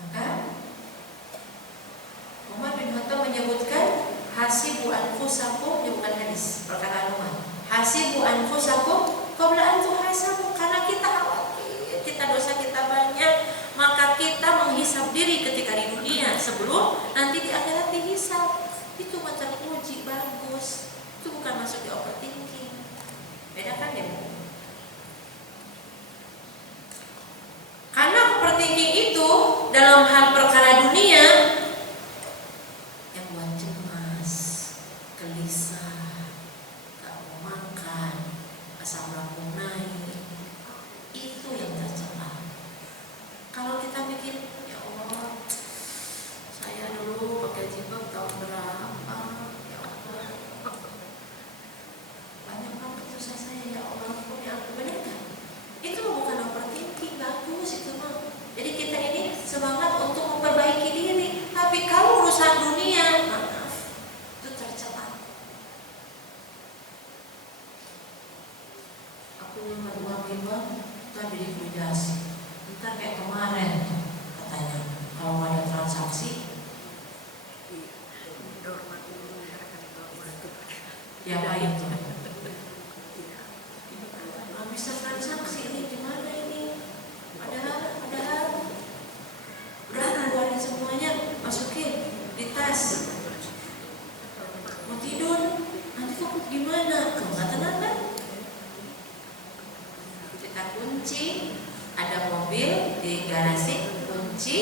Maka Umar bin Khattab menyebutkan hasibu anfusakum, ini bukan hadis, perkataan Umar. Hasibu anfusakum qabla an tuhasabu, karena kita khawatir, kita dosa kita banyak, maka kita menghisab diri ketika di dunia sebelum nanti di akhirat dihisab. Itu macam uji bagus. Itu bukan masuk di overthinking. Beda kan ya, Bu? Karena overthinking itu dalam hal perkara dunia yang buat cemas, gelisah, gak mau makan, asam lambung naik, itu yang tercela. Kalau kita mikir, ya Allah, saya dulu pakai jilbab tahun berapa, ya Allah, banyak banget dosa saya, ya Allah, ampuni aku, benar kan? Itu bukan overthinking, bagus itu mah. Jadi kita ini semangat untuk memperbaiki diri. Tapi kalau urusan dunia, maaf, itu tercela. Aku nyamar uang riba, tadi dikuidasi. Ntar kayak kemarin katanya, kalau ada transaksi, diapain tuh? Nggak bisa transaksi ini gimana ini? Padahal udah keluarin semuanya, masukin di tas. Mau tidur, nanti kok gimana? Nggak tenang kan? Kita kunci, ada mobil di garasi, kunci,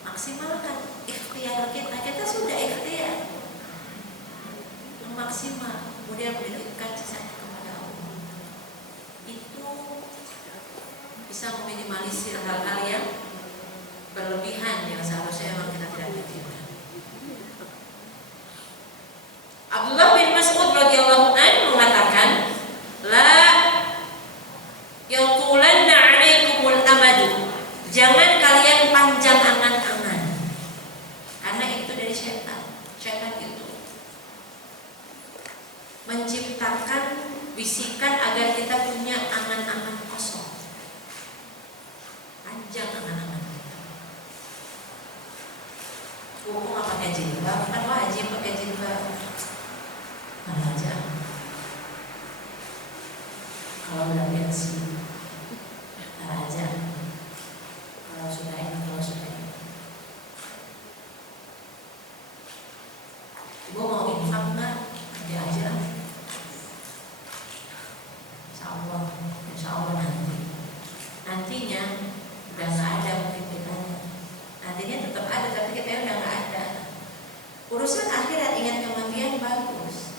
maksimalkan ikhtiar kita sudah ikhtiar maksimal, kemudian menitipkan sisanya kepada Allah. Itu bisa meminimalisir hal-hal yang berlebihan yang seharusnya memang kita tidak pikirkan. Abdullah bin Mas'ud radhiyallahu anhu mengatakan, la yatulanna 'alaikumul amadu, jangan kalian panjang angan-angan, karena itu dari setan. Setan itu menciptakan bisikan agar kita punya angan-angan kosong, panjang angan-angan. Aku nggak pakai jilbab, kan wajib pakai jilbab. Mana aja. Kalau udah pensi, mana aja. Kalau sudah ini. Ibu mau infak nggak? Nanti aja. Insya Allah nantinya udah nggak ada mungkin kitanya. Nantinya tetap ada, tapi kita udah nggak ada. Urusan akhirat, ingat kematian bagus.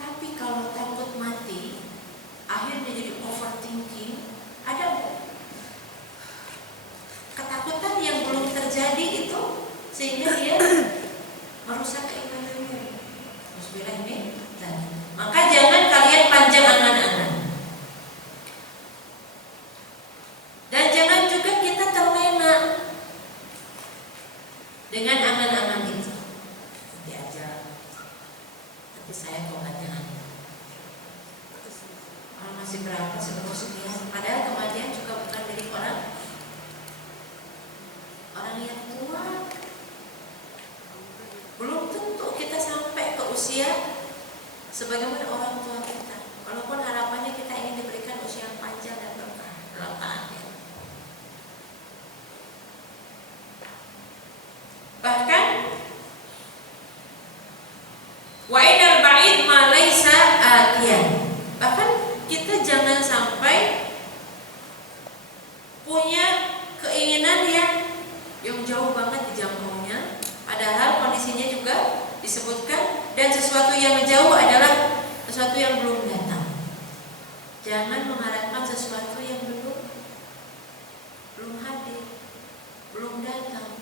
Tapi kalau takut mati, akhirnya jadi overthinking, ada ketakutan yang belum terjadi itu, sehingga dia merusak keimanannya. Terus bilang ini, maka jangan kalian panjang angan-angan. Dan jangan juga kita terlena dengan angan-angan itu. Nanti aja, orang yang tua. Belum tentu kita sampai ke usia sebagaimana orang tua kita. Walaupun harapannya kita ingin diberikan usia yang panjang dan berkah dalam taatnya. Bahkan wa inal ba'id ma laisa atiyan. Bahkan kita jangan sampai punya keinginan yang jauh banget dijangkaunya, padahal kondisinya juga disebutkan dan sesuatu yang menjauh adalah sesuatu yang belum datang. Jangan mengharapkan sesuatu yang belum hadir, belum datang.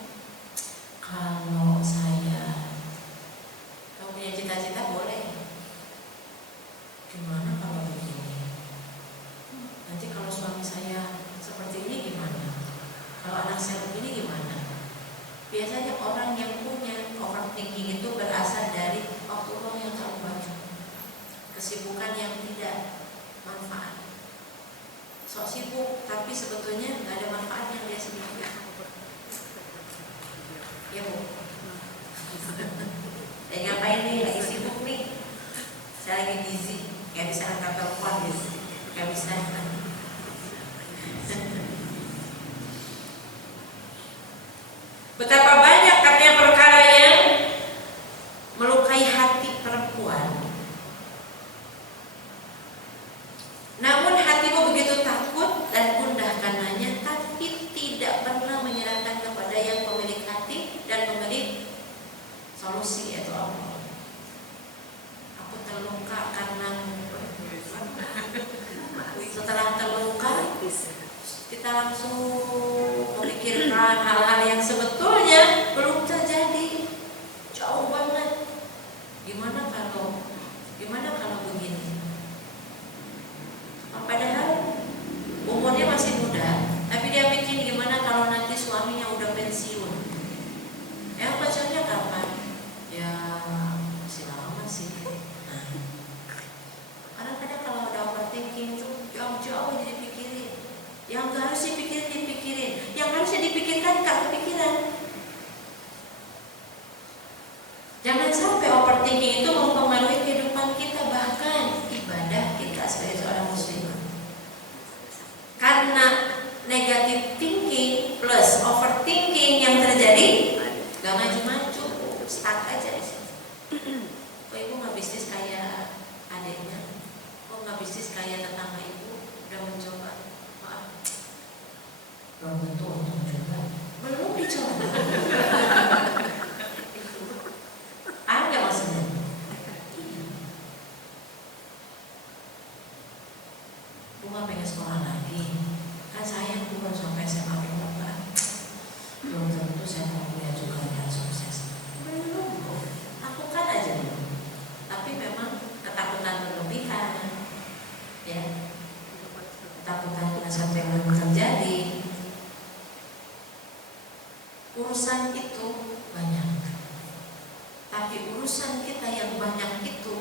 Kalau punya cita-cita boleh. Gimana kalau begini? Nanti kalau suami saya seperti ini gimana? Kalau anak saya begini gimana? Biasanya orang yang punya overthinking itu berasal dari waktu luang yang terlalu banyak, kesibukan yang tidak manfaat. Sok sibuk tapi sebetulnya nggak ada manfaat yang dia sibuk. Ya Bu. Saya ngapain nih? Lagi sibuk nih. Saya lagi busy, nggak bisa angkat telepon gitu, nggak bisa. Betapa banyak katanya perkara yang melukai hati perempuan. Namun hatimu begitu takut dan gundah karenanya, tapi tidak pernah menyerahkan kepada yang pemilik hati dan pemilik solusi, yaitu Allah. Aku terluka karena setelah terluka kita langsung memikirkan hal-hal yang sebetulnya belum terjadi, jauh banget. Gimana kalau begini? Padahal umurnya masih muda, tapi dia pikir gimana kalau nanti suaminya udah pensiun. Ya pacarnya kapan? Ya masih lama sih. Kadang-kadang kalau ada overthinking itu jauh-jauh aja dipikirin. Yang gak harus dipikirin. Yang harusnya dipikirkan gak kepikiran. Jangan sampai overthinking itu mempengaruhi kehidupan kita, bahkan ibadah kita sebagai seorang muslimah. Karena negative thinking plus overthinking yang terjadi, gak maju-maju, stuck aja di sini. Kok ibu gak bisnis kayak adiknya? Kok gak bisnis kayak tetangga ibu? Udah mencoba? Maaf, belum tentu untung juga. Belum dicoba. Ada maksudnya? Bunga pengen sekolah lagi. Kan saya bukan sampai SMA doang, Pak. Belum tentu saya mau kuliah juga yang sukses. Belum. Lakukan aja dulu. Tapi memang ketakutan berlebihan, ya. Ketakutan dengan sesuatu yang belum terjadi. Urusan itu banyak. Tapi urusan kita yang banyak itu,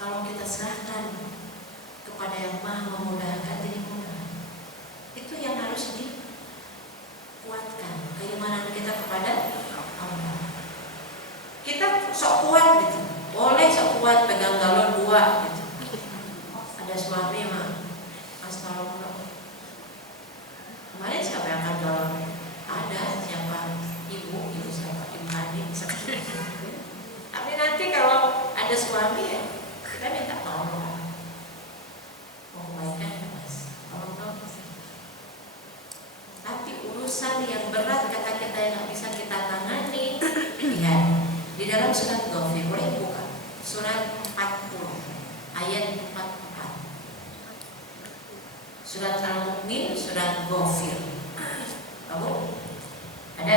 kalau kita serahkan kepada yang Maha memudahkan, jadi mudah. Itu yang harus dikuatkan, keimanan kita kepada Allah. Kita sok kuat gitu, boleh sok kuat pegang galon 2 gitu. Ada suami mah, astagfirullah. Kemarin siapa yang angkat galon? Ada siapa? Ibu siapa? Ibu adik. Tapi nanti kalau ada suami ya, kita minta tolong. Mau kebaikan ya Mas, tolong. Tapi urusan yang berat kata kita yang nggak bisa kita tangani, lihat di dalam surat Ghafir, boleh buka surat 40 ayat 44. Surat Al-Mu'min, surat Ghafir. Kamu ada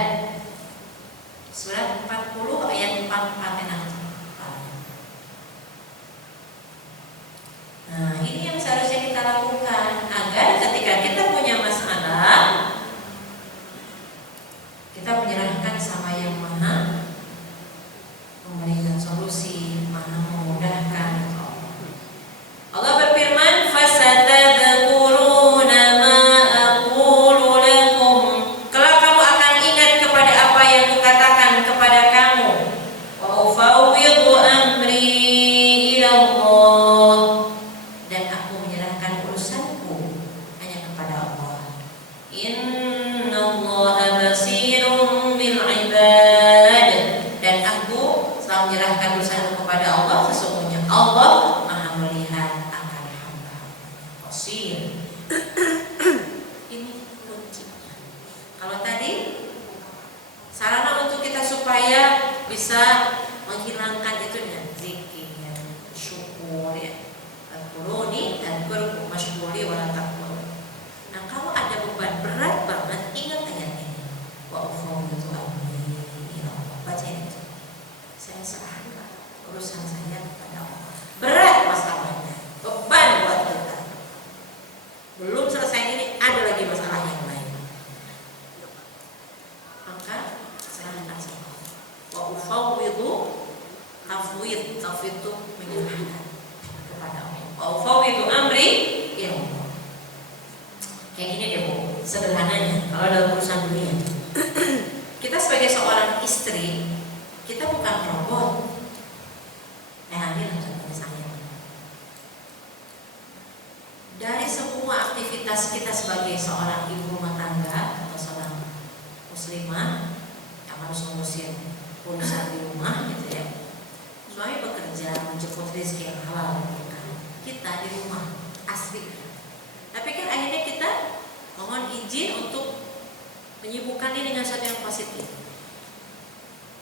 surat 40 ayat 44 enak. Nah, ini yang seharusnya kita lakukan agar ketika kita punya masalah, kita menyerahkan sama Yang Maha memberikan solusi, Maha memudahkan. Allah berfirman, "Fasatadkuruna ma aqulu bisa menghilangkan itu dengan zikir, ya, syukur, ya. Al-Quruni dan berku masyhuri wala takfur. Nah, kalau ada beban berat banget, ingat ayat ini. Wa ufawwidu amri ila Allah. Baca itu. Saya serahkan urusan saya kepada Allah. Berat masalahnya, beban buat kita. Belum selesai ini, ada lagi masalah yang lain. Maka serahkan sama Allah. Wa ufawwidu, tafwid itu menyerahkan kepada Allah. Wa ufawwidu amri ila Allah. Kayak gini deh Bu, sederhananya kalau dalam urusan dunia. Kita sebagai seorang istri, kita bukan robot. Ambil contohnya saya. Dari semua aktivitas kita sebagai seorang ibu rumah tangga atau seorang muslimah yang harus ngurusin urusan di rumah gitu ya. Suami bekerja menjemput rezeki yang halal, kita di rumah asli. Tapi kan akhirnya kita mohon izin untuk menyibukkan diri dengan sesuatu yang positif.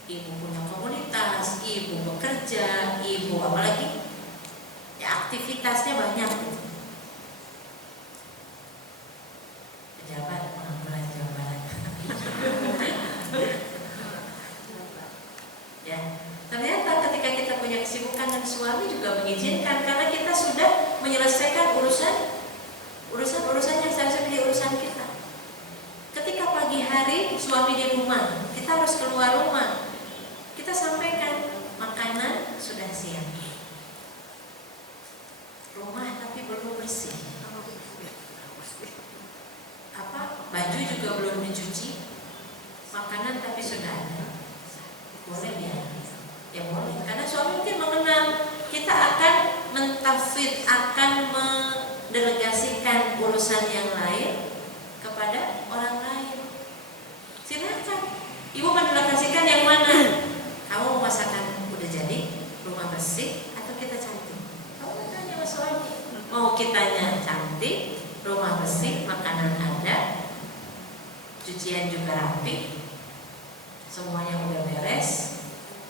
Ibu punya komunitas, ibu bekerja, ibu apalagi ya aktivitasnya banyak. Pejabat pengangguran Jawa Barat. Ya, ternyata ketika kita punya kesibukan dan suami juga mengizinkan karena kita sudah menyelesaikan urusan yang seharusnya menjadi urusan kita. Ketika pagi hari suami di rumah, kita harus keluar rumah. Kita sampaikan makanan sudah siap. Rumah tapi belum bersih. Baju juga belum dicuci. Makanan tapi sudah ada. Boleh ya? Ya boleh. Karena suami mungkin mengenal kita akan mentafwid, akan mendelegasikan urusan yang lain kepada orang lain. Silakan. Ibu mendelegasikan yang mana? Kamu masakan udah jadi, rumah bersih, atau kita cantik? Kamu tanya sama suami. Mau kitanya cantik, rumah bersih, makanan ada, cucian juga rapi, semuanya udah beres.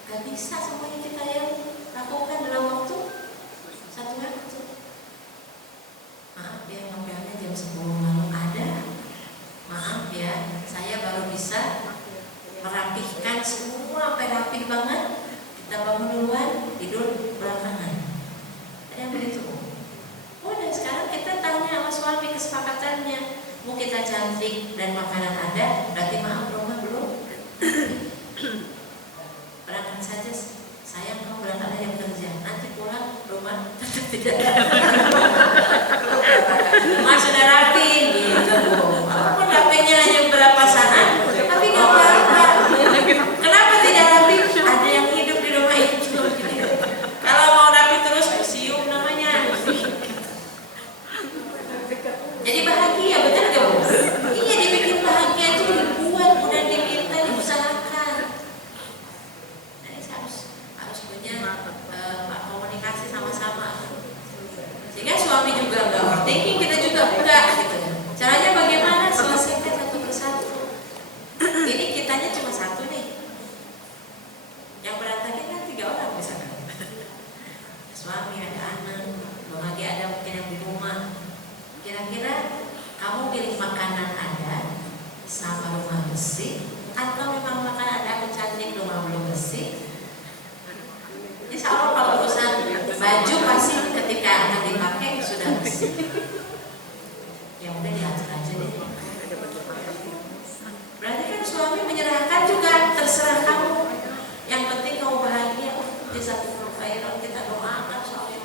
Gak bisa semuanya kita yang lakukan dalam waktu satu waktu. Maaf ya, ngepelnya jam 10 malam ada. Maaf ya, saya baru bisa merapihkan semua sampai rapih banget. Kita bangun duluan, tidur belakangan. Ada yang begitu. Udah sekarang kita tanya sama suami kesepakatannya. Mau kita cantik dan makanan ada, berarti maaf rumah belum. Berangkat saja, sayang kamu berangkat aja kerja. Nanti pulang rumah tetap tidak ada. Rumah sudah rapi gitu. Walaupun rapinya hanya berapa saat, tapi nggak apa-apa. Kenapa tidak rapi? Ada yang hidup di rumah itu. Kalau mau rapi terus museum namanya. Jadi bahagia, betul nggak Bu? Iya, dibikin bahagia itu dibuat, kemudian diminta, diusahakan. Nah, ini harus punya komunikasi sama-sama. Sehingga suami juga nggak overthinking, kita juga enggak gitu. Caranya bagaimana? Selesaikan satu persatu. Ini kitanya cuma satu nih. Yang berantakin kan 3 orang misalkan. Suami, ada anak, belum lagi ada mungkin yang di rumah. Kira-kira kamu pilih makanan ada sama rumah bersih, atau memang makanan ada aku cantik rumah belum bersih? Insya Allah kalau urusan baju pasti ketika akan dipakai sudah bersih. Ya udah diatur aja deh. Berarti kan suami menyerahkan juga, terserah kamu. Yang penting kamu bahagia. Di satu khairan kita doakan suami.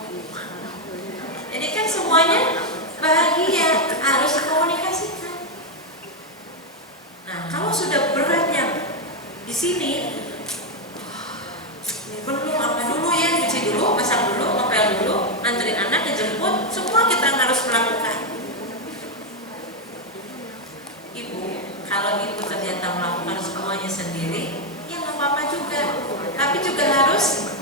Jadi kan semuanya bahagia, harus dikomunikasikan. Nah, kalau sudah beratnya di sini, belum apa dulu ya, cuci dulu, masak dulu, ngepel dulu, nganterin anak, dijemput, semua kita harus melakukan. Ibu, kalau ibu ternyata melakukan semuanya sendiri, ya nggak apa-apa juga. Tapi juga harus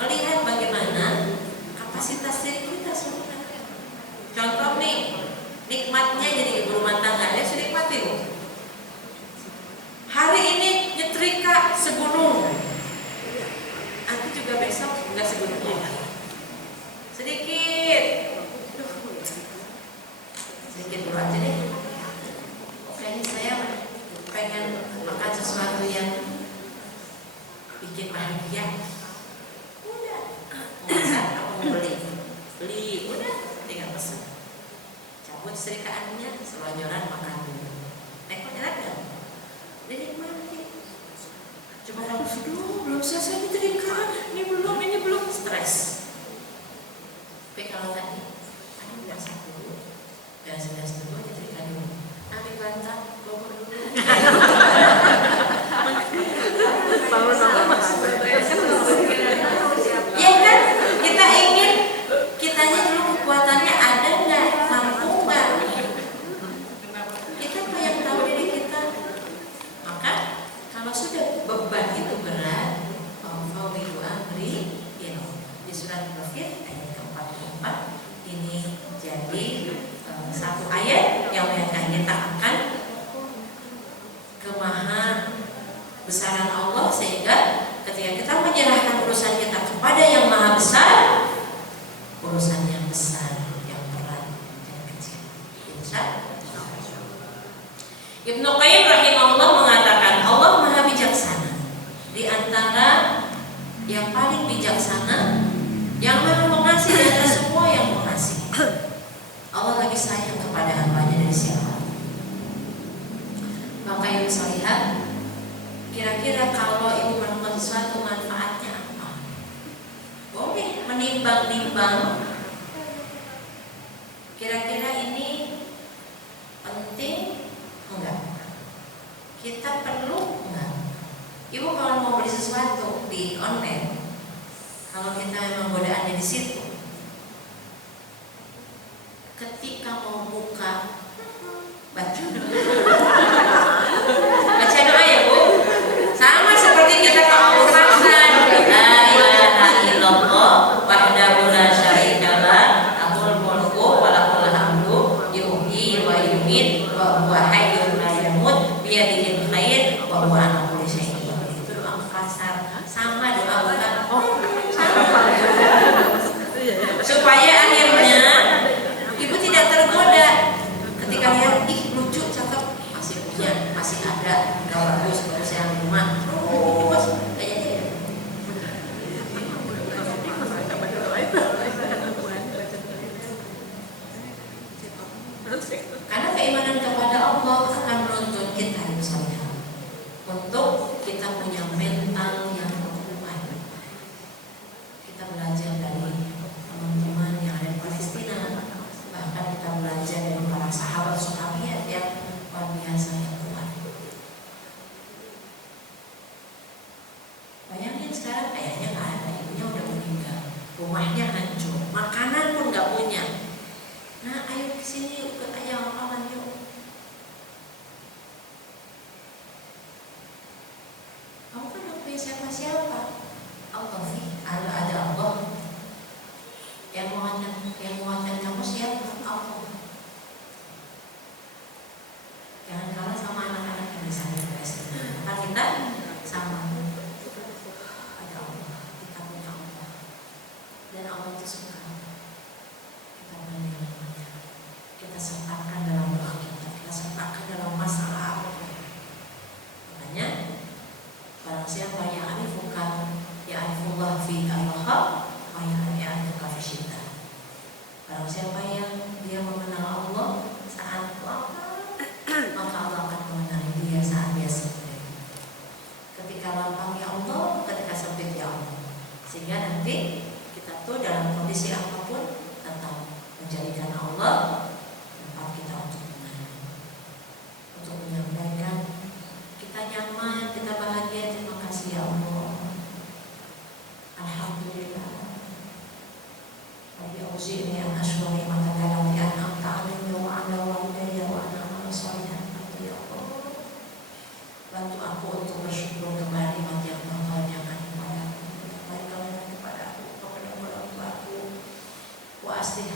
melihat bagaimana kapasitas diri kita sebenarnya. Contoh nih, nikmatnya jadi ibu rumah tangga, ya sudah nikmati Bu. Hari ini nyetrika segunung, Sedikit. Sedikit dulu aja deh. Kayaknya saya pengen makan sesuatu yang bikin bahagia. Udah. Mau masak apa mau beli? Beli. Udah. Tinggal pesan. Cabut serikaannya, selonjoran makan dulu. Kok enak gak? Dinikmati. Cuma kalau belum selesai diterima, ini belum stres. Tapi kalau tadi, masak dulu, beres-beres dulu, nyetrika dulu, ambil bantal, bobor dulu. Ya kan, kita ingin kitanya dulu kekuatannya ada nggak, mampu nggak? Kita tuh yang tahu diri kita. Maka kalau sudah beban itu berat, fawwidu amri di surat Al-Kafir ayat ke-44 ini jadi satu ayat yang mengingatkan kita akan kemaha besaran Allah, sehingga ketika kita menyerahkan urusan kita kepada yang maha besar, urusan yang besar, yang berat dan kecil insya Allah. Ibnu Qayyim rahimahullah mengatakan Allah maha bijaksana. Di antara yang paling bijaksana, yang maha pengasih di atas semua yang mengasihi. Allah lebih sayang kepada hambanya dari siapa. Maka yang bisa lihat, kira-kira kalau ibu melakukan sesuatu manfaatnya apa? Boleh menimbang-nimbang. Kira-kira ini penting enggak? Kita perlu enggak? Ibu kalau mau beli sesuatu di online, kalau kita memang godaannya di situ, ketika mau buka, baca doa ya Bu. Sama seperti kita kalau Al-Fatihah, la ilaha illallah wahdahu la syarika lah, lahul mulku wa lahul hamdu, yuhyi wa yumiit wa huwa hayyun la yamut, biyadihil khair wa huwa ala kulli syai'in qadir. Itu doa kasar, sama doa bukan sama. Supaya akhirnya ibu tidak tergoda ketika lihat lucu, cakep, masih punya, masih ada, nggak bagus yang di rumah, terus kayaknya ya. Karena keimanan kepada Allah akan menuntun kita untuk kita punya mental yang kuat. Kita belajar dari teman-teman yang ada di Palestina, bahkan kita belajar dari para sahabat sahabat yang luar biasa yang kuat. Bayangin sekarang kayaknya nggak ada, ibunya udah meninggal, rumahnya hancur, makanan pun nggak punya. Nah, ayo kesini ikut ayah kawan yuk. Kamu kan gak punya siapa-siapa. Allah ada Allah yang menguatkan kamu siapa? Allah. Jangan kalah sama anak-anak yang di sana. Karena kita sama. Ada Allah, kita punya Allah, dan Allah itu suka kita menilainya. Kita sertakan dalam doa kita sertakan dalam masalah apapun. Makanya barang siapa yang arifuka ya'rifullah fi al-haq wa ya'rifuka fi syiddah. Barang siapa yang dia mengenal Allah saat lapang, maka Allah akan mengenali dia saat dia sempit. Ketika lapang ya Allah, ketika sempit ya Allah. Sehingga nanti kita tuh dalam kondisi apapun tetap menjadikan Allah tempat kita untuk mengenal, untuk menyampaikan kita nyaman, kita bahagia. Terima kasih ya Allah, alhamdulillah. Rabbi auzi'ni an ashkura ni'mataka allati an'amta 'alayya wa 'ala walidayya wa an a'mala shalihan. Ya Allah, bantu aku untuk bersyukur kepada nikmat yang Engkau nyatakan kepadaku, baik kepadaku, kepada orang tuaku. Wa aslih.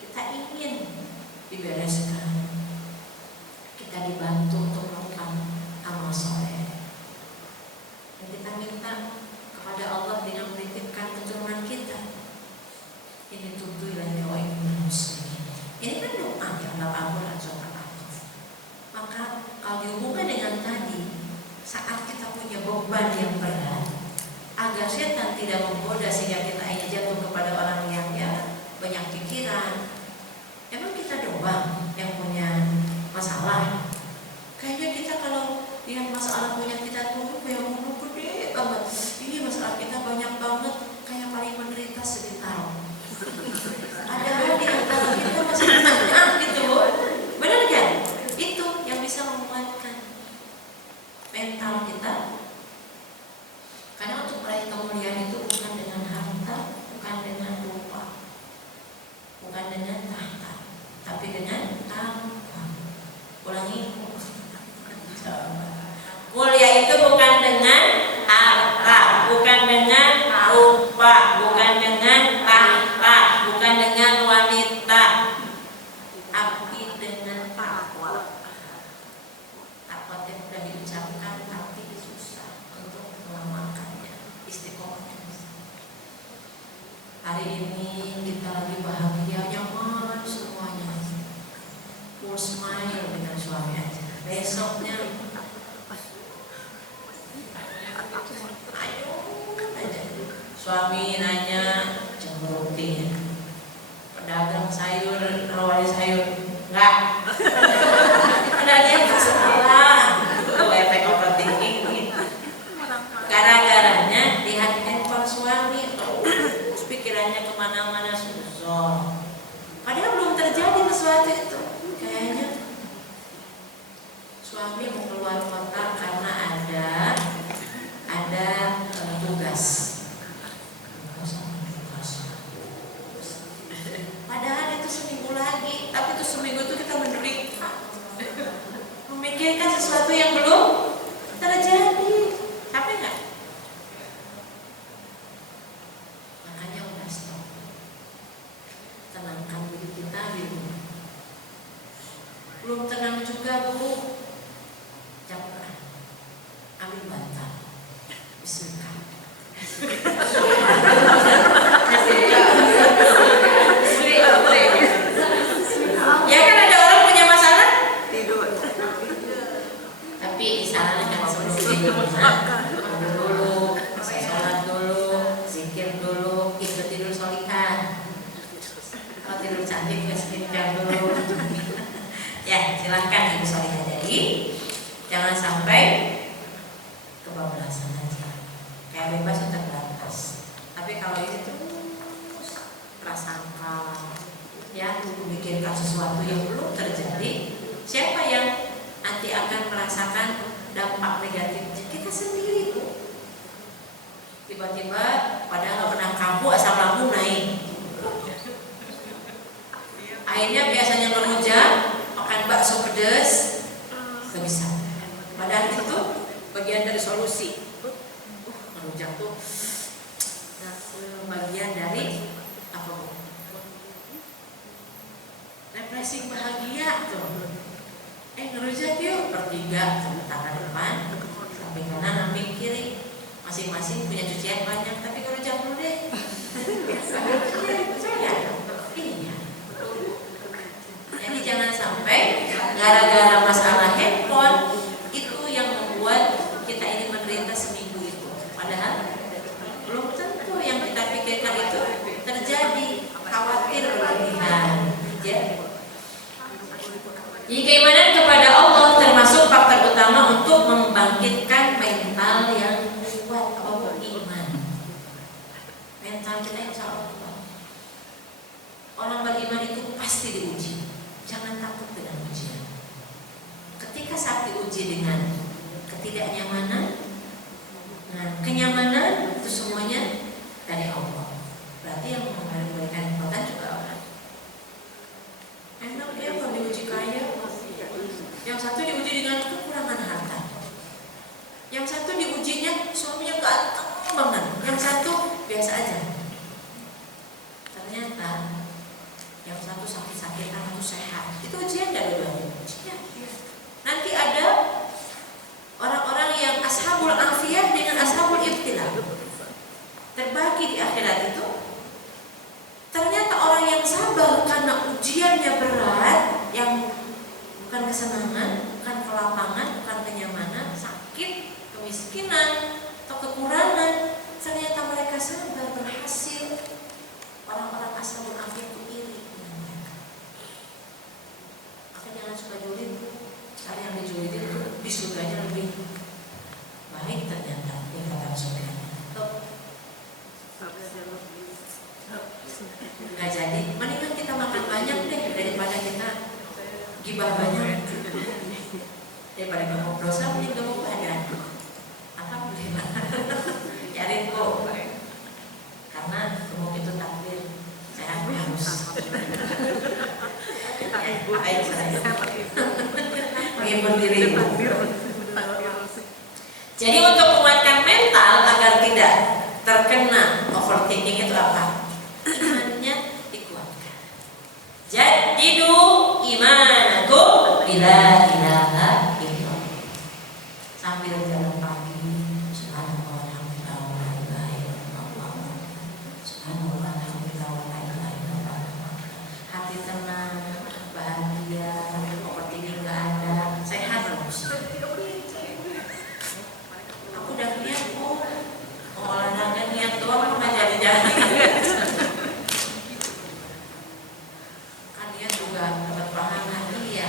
Kita ingin dibereskan, kita dibantu untuk melakukan amal soleh, dan kita minta kepada Allah dengan menitipkan saat kita punya beban yang berat, agar setan tidak menggoda sehingga kita hanya jatuh kepada orang yang banyak pikiran. Emang kita doang yang punya masalah? Kayaknya kita kalau lihat masalah punya kita tuh kayak gunung gede banget. Ini masalah kita banyak banget, kayak paling menderita sekitar. Padahal di antara kita masih banyak gitu, benar kan? Itu yang bisa menguatkan mental kita. Karena untuk meraih kemuliaan itu bukan dengan harta, bukan dengan rupa, bukan dengan tahta, tapi dengan takwa. Ulangi. Mulia itu bukan dengan harta, bukan dengan rupa, bukan dengan tahta, bukan dengan wanita, tapi dengan takwa. Takwa yang sudah diucapkan tapi susah untuk mengamalkannya. Istiqomah. Hari ini kita lagi bahagia, nyaman semuanya, full smile dengan suami aja. Besoknya ayo aja. Suami nanya cemburutin, pedagang sayur, rawali sayur, enggak. Padahal dia nggak salah. Itu efek overthinking. Gara-garanya lihat handphone suami, terus pikirannya kemana-mana susah. Padahal belum terjadi sesuatu itu. Kayaknya suami mau keluar kota karena ada tugas. Padahal itu seminggu lagi, tapi itu seminggu itu kita menderita, memikirkan sesuatu yang belum terjadi. Capek nggak? Makanya udah stop. Tenangkan diri kita di rumah. Belum tenang juga Bu. Capek. Ambil bantal. Bismillah. Ya kan ada orang punya masalah tidur. Tapi disarankan sebelum tidur ambil dulu, sholat dulu, zikir dulu, itu tidur solihah. Kalau tidur cantik ya skincare dulu. Ya silahkan ibu solihah. Jadi jangan sampai kebablasan aja. Kayak bebas untuk batas. Tapi kalau ini terus prasangka, ya memikirkan sesuatu yang belum terjadi, siapa yang nanti akan merasakan dampak negatifnya? Kita sendiri Bu. Tiba-tiba padahal nggak pernah kambuh asam lambung naik. Akhirnya biasanya ngerujak, makan bakso pedas, nggak bisa. Padahal itu bagian dari solusi. Ngerujak tuh bagian dari apa Bu? Refreshing bahagia tuh. Ngerujak yuk bertiga, tangan depan, samping kanan, samping kiri, masing-masing punya cucian banyak, tapi ngerujak dulu deh. Iya. Jadi jangan sampai gara-gara masalah handphone itu yang membuat kita ini menderita seminggu itu. Padahal belum tentu yang kita pikirkan itu terjadi. Khawatir berlebihan. Jadi keimanan kepada Allah termasuk faktor utama untuk membangkitkan mental yang kuat atau iman. Mental kita yang selalu kuat. Orang beriman itu pasti diuji. Jangan takut dengan ujian. Ketika saat diuji dengan ketidaknyamanan, kenyamanan itu semuanya dari Allah. Berarti yang memberikan kekuatan juga Allah. Enak dia kalau diuji kaya. Yang satu diuji dengan kekurangan harta. Yang satu diujinya suaminya ganteng banget. Yang satu biasa aja. Ternyata yang satu sakit-sakitan, satu sehat. Itu ujian dari dua-duanya. Nanti ada orang-orang yang ashabul afiyah dengan ashabul ibtila. Terbagi di akhirat itu. Ternyata orang yang sabar karena ujiannya berat, yang bukan kesenangan, bukan kelapangan, bukan kenyamanan, sakit, kemiskinan atau kekurangan, ternyata mereka sabar berhasil. Orang-orang ashabul afif itu iri dengan mereka. Maka jangan suka julid. Karena yang dijulid itu di surganya lebih baik ternyata tingkatan surganya. Nggak jadi, mendingan kita makan banyak deh daripada kita gibah banyak. Daripada gemuk dosa, mending gemuk badan. Alhamdulillah. Cari kok. Karena gemuk itu takdir, sehat harus. Baik saya. Menghibur diri. Jadi untuk menguatkan mental agar tidak terkena overthinking itu apa? Imannya dikuatkan. Jadidu imanakum bila ilaha illallah. Sambil jalan pagi, subhanallah alhamdulillah wa la ilaha illallah. Subhanallah alhamdulillah wa la ilaha illallah. Hati tenang, bahagia, overthinking enggak ada, sehat terus. Aku udah niat olahraga niat doang nggak jadi-jadi. Kan niat juga dapat pahala iya.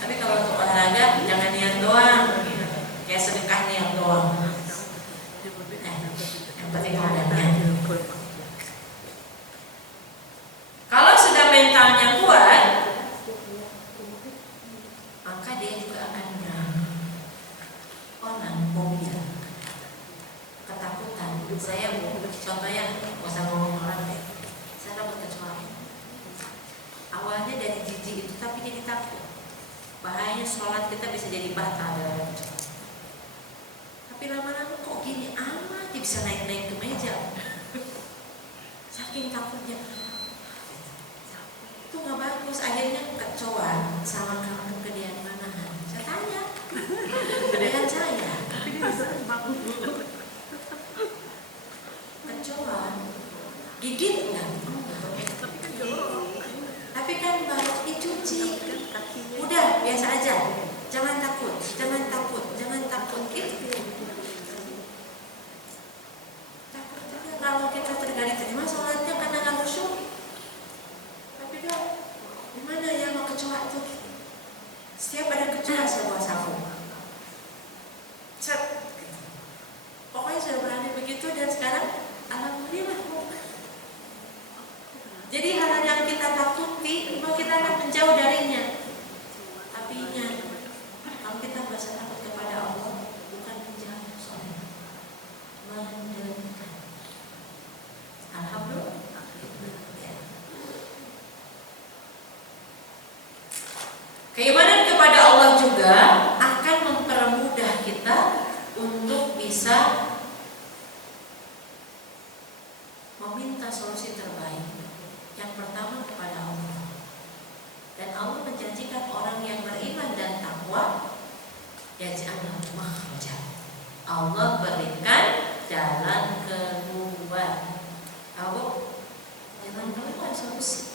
Tapi kalau untuk olahraga jangan niat doang, kayak sedekah niat doang. Yang penting ada niat. Kalau sudah mentalnya kuat, maka dia juga akan berani. Orang mobil ketakutan. Saya contohnya nggak usah ngomong orang deh. Saya takut kecoa. Awalnya dari jijik itu tapi jadi takut. Bahayanya sholat kita bisa jadi batal dalam kecoa. Tapi lama-lama kok gini amat bisa naik-naik ke meja. Saking takutnya. Itu nggak bagus. Akhirnya kecoa sama kamu ke dia mana? Saya tanya. Dengan saya. Kecoa gigit enggak? Tapi kan baru dicuci. Udah biasa aja. Jangan takut, jangan takut, jangan takut gitu. Takut kalau kita terima sholatnya karena nggak khusyuk. Tapi dok, gimana ya mau kecoa tuh? Setiap ada kecoa saya bawa sapu. Set. Pokoknya sudah berani begitu dan sekarang alhamdulillah. Jadi hal yang kita takuti, mau kita akan menjauh darinya. Tapi ingat, kalau kita berasa takut kepada Allah, bukan menjauh soalnya, mendekat. Alhamdulillah. Ya. Keimanan kepada Allah juga akan mempermudah kita untuk bisa meminta solusi terbaik. Yang pertama kepada Allah. Dan Allah menjanjikan orang yang beriman dan takwa, yaj'al makhraja. Allah berikan jalan keluar. Allah jalan keluar solusi.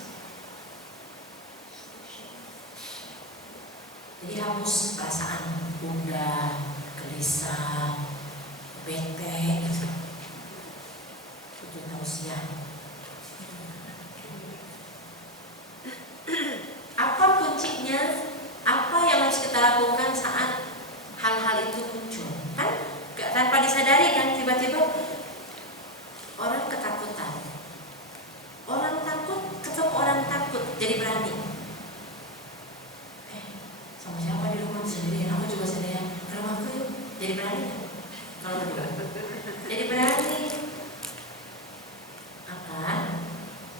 Jadi hapus perasaan gundah, gelisah, bete gitu. Itu tausiah. Apa kuncinya? Apa yang harus kita lakukan saat hal-hal itu muncul? Kan gak tanpa disadari kan tiba-tiba orang ketakutan. Orang takut ketemu orang takut jadi berani. Sama siapa di rumah sendiri? Aku juga sendiri. Ke rumahku yuk. Jadi berani. Kalau berdua. Jadi berani. Akan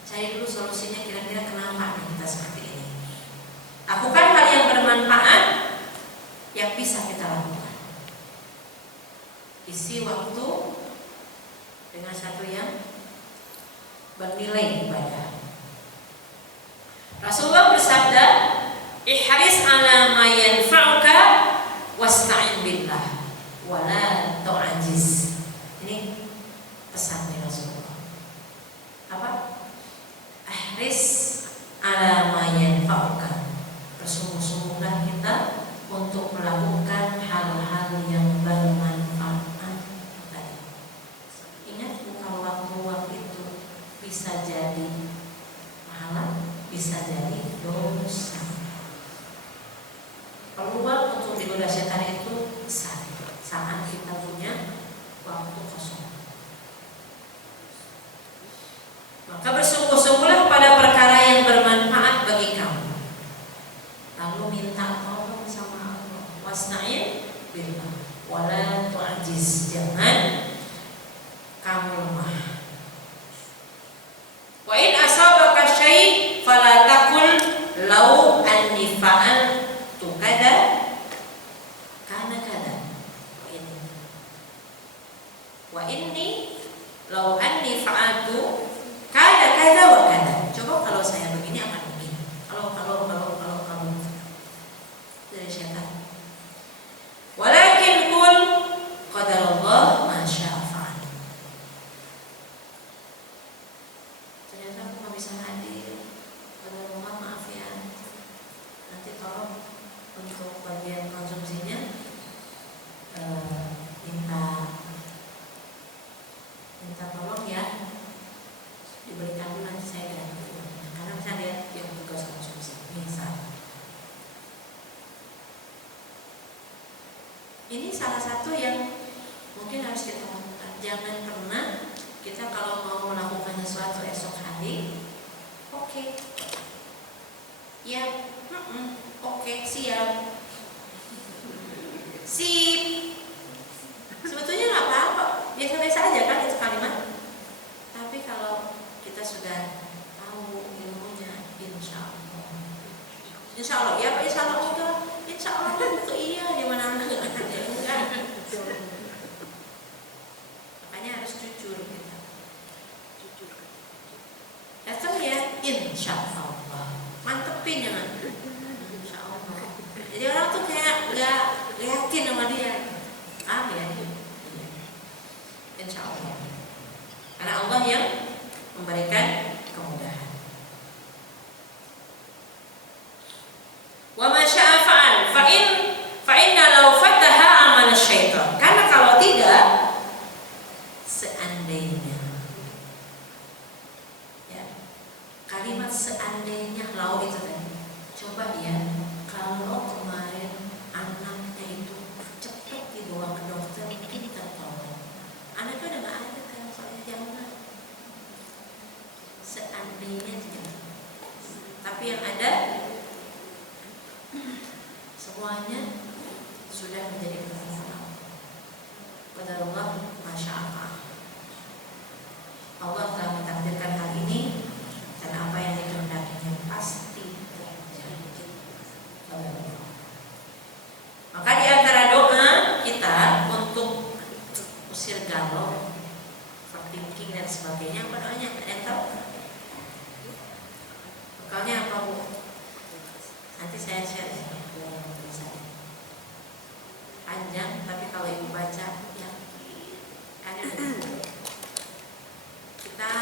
cari dulu solusinya kira-kira kenapa kita seperti ini. Lakukan hal yang bermanfaat yang bisa kita lakukan. Isi waktu dengan satu yang bernilai ibadah. Rasulullah bersabda, ihris ala ma yanfa'uka wasta'in billah wala tu'ajiz. Ini pesan dari Rasulullah. Apa? Ihris ala ma yanfa'uka. Bersungguh-sungguhlah kita untuk melakukan hal-hal yang bermanfaat. Fasta'in billah wala tu'jiz, jangan kamu lemah. Wa in asabaka syai' fala taqul law anni fa'altu kada kana kada. Wa inni law anni fa'altu kada kada wa kada. Coba kalau saya begini akan begini. Kalau dari syaitan. Walakin qul qadarullah ma syaa fa'al. Ternyata aku nggak bisa hadir. Qadarullah, maaf ya. Nanti tolong untuk bagian konsumsinya minta tolong ya diberikan dulu, nanti saya ganti. Karena saya lihat yang tugas konsumsi misal. Ini salah satu yang mungkin harus kita lakukan. Jangan pernah kita kalau mau melakukan sesuatu esok hari, oke, ya, oke, siap, sip. Sebetulnya nggak apa-apa, biasa-biasa aja kan itu kalimat. Tapi kalau kita sudah tahu ilmunya, insya Allah, ya Pak, insya Allah udah, insya Allah itu iya di mana enggak. Makanya harus jujur kita. Datang ya, insya Allah, mantepin jangan. Insya Allah. Jadi orang tuh kayak nggak yakin sama dia. Ya. Insya Allah. Karena Allah yang memberikan kemudahan. Wa ma syaa fa'al fa inna law fataha amal syaitan. Karena kalau tidak, seandainya, ya, kalimat seandainya law itu tadi. Coba ya, kalau kemarin anaknya itu cepat dibawa ke dokter, kita tolong. Anaknya udah nggak ada kan, soalnya jangan. Seandainya tidak. Tapi yang ada semuanya sudah menjadi ketentuan qadarullah ma syaa fa'al. Allah telah mentakdirkan hal ini dan apa yang dikehendakinya pasti terjadi. Maka di antara doa kita untuk usir galau, overthinking dan sebagainya, apa doanya? Ada yang tahu? Bekalnya apa, Bu? Nanti saya share ya. Panjang, tapi kalau ibu baca ya ada. Kita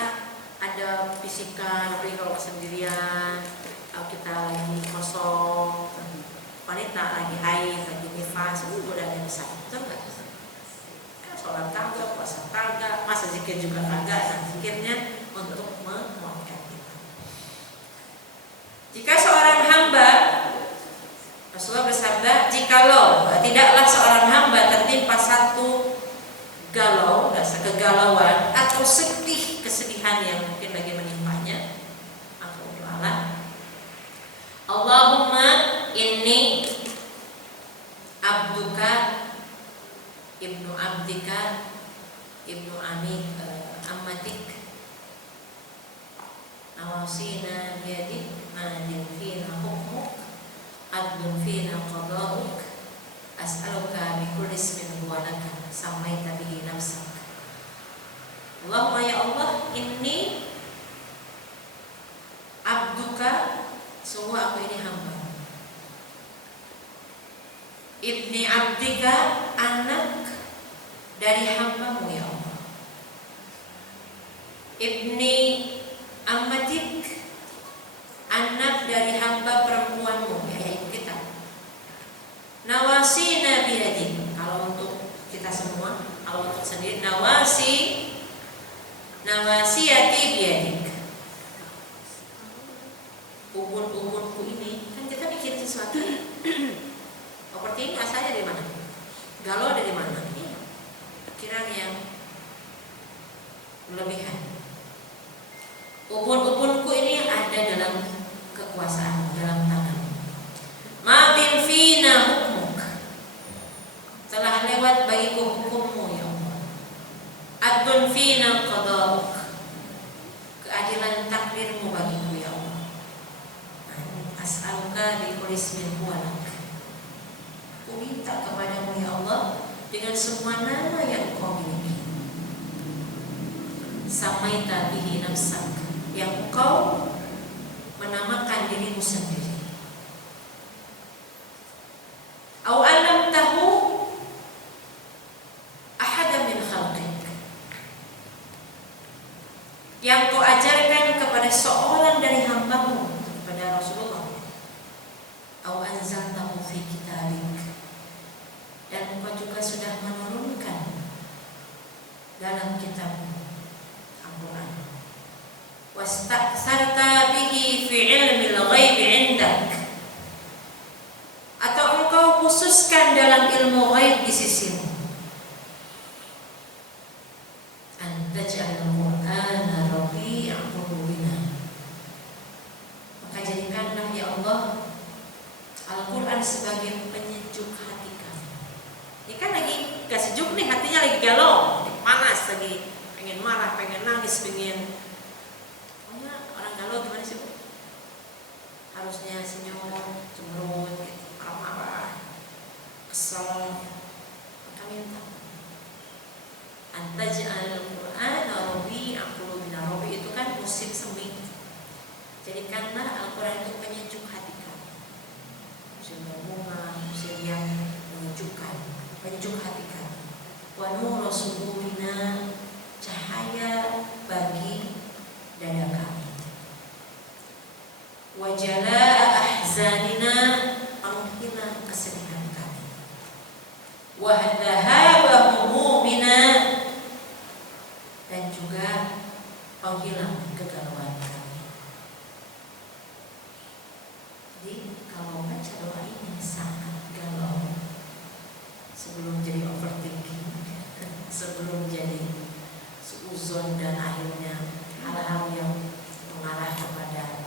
ada fisika, tapi kalau sendirian, kalau kita lagi kosong, wanita lagi haid, lagi nifas, itu udah ada bisa, betul nggak? Sholat kagak, puasa kagak, masa zikir juga kagak. Nah, zikirnya untuk menguatkan kita. Jika seorang hamba, Rasulullah bersabda, jikalau tidaklah seorang hamba tertimpa satu galau, rasa kegalauan atau sedih, kesedihan yang mungkin lagi menimpanya, maka berdoalah, Allahumma inni abduka ibnu abdika ibnu ammatik nawasina biyadik madin fina hukmuk adlun fina qada'uk as'aluka bi kulli ismin huwa laka sammaita bihi nafsak. Allahumma ya Allah, inni abduka, sungguh aku ini hamba, ibni abdika, anak dari hambamu ya Allah, ibni ammatik, anak dari hamba perempuanmu, ya ibu kita. Nawasina biyadik, kalau untuk kita semua, kalau untuk sendiri, nawasiyati biyadik. Ubun-ubunku ini, kan kita bikin sesuatu. Seperti ini asalnya dari mana? Galau dari mana? Ini pikiran yang berlebihan. Ubun-ubunku ini ada dalam kekuasaan, dalam tangan. Madin fina hukmuk, fina qada'uk, keadilan takdirmu bagiku ya Allah. As'aluka bi kulli ismin huwa lak, aku minta kepadamu ya Allah dengan semua nama yang Engkau miliki. Samaita bihi nafsak, yang Engkau menamakan dirimu sendiri. Au alamtahu ahadan min khalqik, yang Kau ajarkan kepada seorang dari hambamu, kepada Rasulullah. Au anzaltahu fi kitabik, dan Engkau juga sudah menurunkan dalam kitab Al-Quran. Wasta'sarta bihi fi ilmil ghaib indak, atau Engkau khususkan dalam ilmu ghaib di sisimu. Antaj'al Qur'ana rabi'a qulubina, maka jadikanlah ya Allah Al-Quran sebagai penyejuk hati kami. Ini kan lagi gak sejuk nih, hatinya lagi galau, panas, lagi pengen marah, pengen nangis, pengen. Pokoknya orang galau gimana sih Bu? Harusnya senyum, cemberut, marah-marah, kesel. Maka minta antaj'al Qur'ana rabi'a qulubina. Rabi itu kan musim semi. Jadikanlah Al-Quran itu penyejuk hati kami. Musim berbunga, musim yang menyejukkan, penyejuk hati kami. Wa nuru sudurina, cahaya bagi dada kami. Wa jalaa ahzanina, penghilang kesedihan kami. Wa dhahaba humumina, dan juga penghilang kegalauan kami. Jadi kalau baca doa ini sangat galau, sebelum jadi overthinking, sebelum jadi suuzon, dan akhirnya hal-hal yang mengarah kepada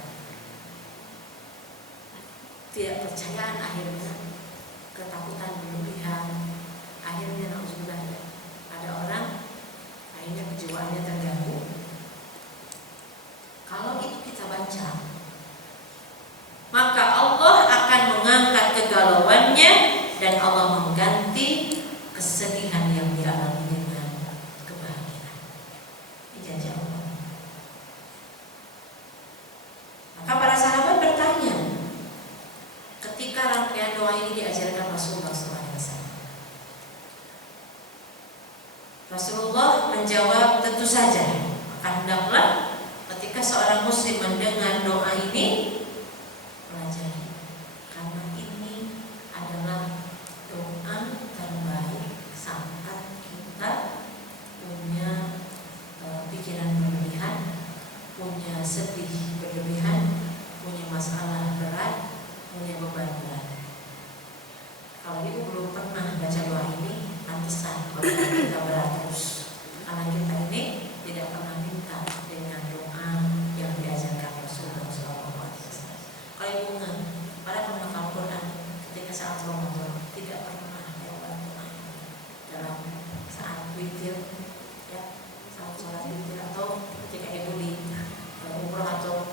tidak percayaan, akhirnya ketakutan berlebihan, akhirnya nauzubillah ada orang akhirnya kejiwaannya terganggu. Kalau itu kita baca, maka Allah akan mengangkat kegalauannya dan Allah mengganti kesedihan yang dialami dengan kebahagiaan. Ini janji Allah. Maka para sahabat bertanya ketika rangkaian doa ini diajarkan Rasulullah SAW. Rasulullah menjawab, tentu saja, maka hendaklah ketika seorang muslim mendengar doa ini pelajari, karena ini adalah doa terbaik saat kita punya pikiran berlebihan, punya sedih berlebihan, punya masalah berat, punya beban berat. Kalau ibu belum pernah baca doa ini, pantesan kalau kita berat terus, karena kita ini tidak pernah minta dengan doa yang diajarkan Rasulullah SAW. Kalau ibu ingat, para penghafal Quran ketika saat Ramadan tidak pernah lewat doa ini dalam saat witir, ya, saat sholat witir, atau ketika ibu di umroh atau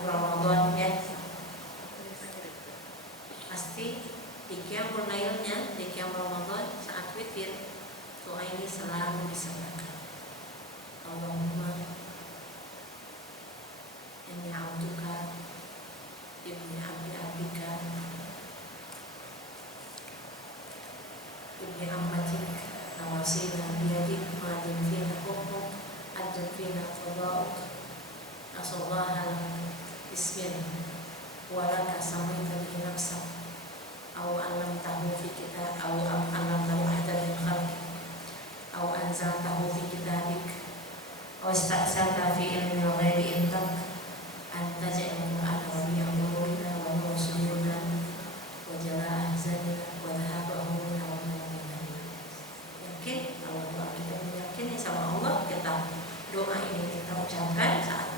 Ramadan, ya, pasti di qiyamul lailnya, di qiyamul Ramadan saat witir, doa ini selalu disampaikan. Allahumma inni a'udzuka ibni abdika ibni ammatik nawasina biyadik ma'adin fina hukmuk adun fina qada'uk nasallaha bismin walaka samaita bihi nafsak au alamtahu fi kitab au alamtahu ahadan min khalqik au anzaltahu fi kitabik au ista'sarta fi ilmil ghaibi indak antaj'al Qur'ana rabi'a qulubina wa nura sudurina wa jalaa ahzanina wa dhahaba humumina wa humumina. Yakin kalau doa kita meyakini sama Allah, kita doa ini kita ucapkan saat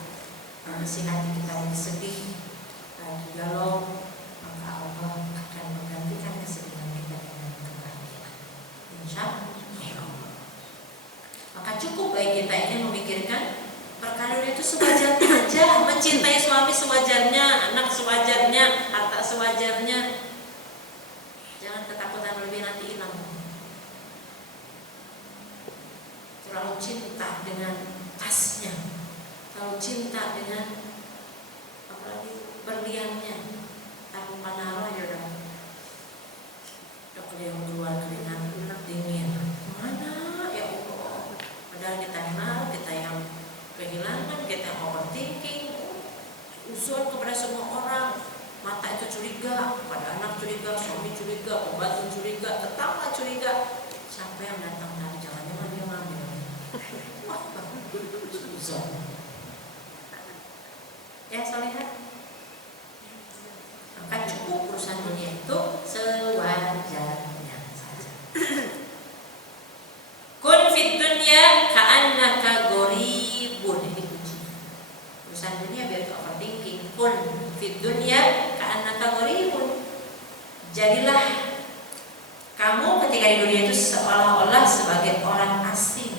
isi hati kita lagi sedih, lagi galau, maka Allah akan menggantikan kesedihan kita dengan kebahagiaan. Insya Allah. Maka cukup cukup bagi kita ini memikirkan perkara itu sewajarnya aja, mencintai suami sewajarnya, anak sewajarnya, harta sewajarnya. Jangan ketakutan lebih nanti hilang. Terlalu cinta dengan tasnya, terlalu cinta dengan apalagi berliannya, tanpa naruh ya udah yang keluar keringat dingin. Mana ya Allah? Padahal kita kenal, kita yang kehilangan, kita yang overthinking, usul kepada semua orang. Mata itu curiga, pada anak curiga, suami curiga, pembantu curiga, tetangga curiga. Siapa yang datang tadi? Jangan-jangan dia ngambil. Wah, usul. Ya, Solehah. Maka cukup urusan dunia itu sewajarnya saja. Kun fid dunya ka'annaka gharibun. Ini kunci. Urusan dunia biar tak overthinking. Kun fid dunya ka'annaka gharibun. Jadilah kamu ketika di dunia itu seolah-olah sebagai orang asing.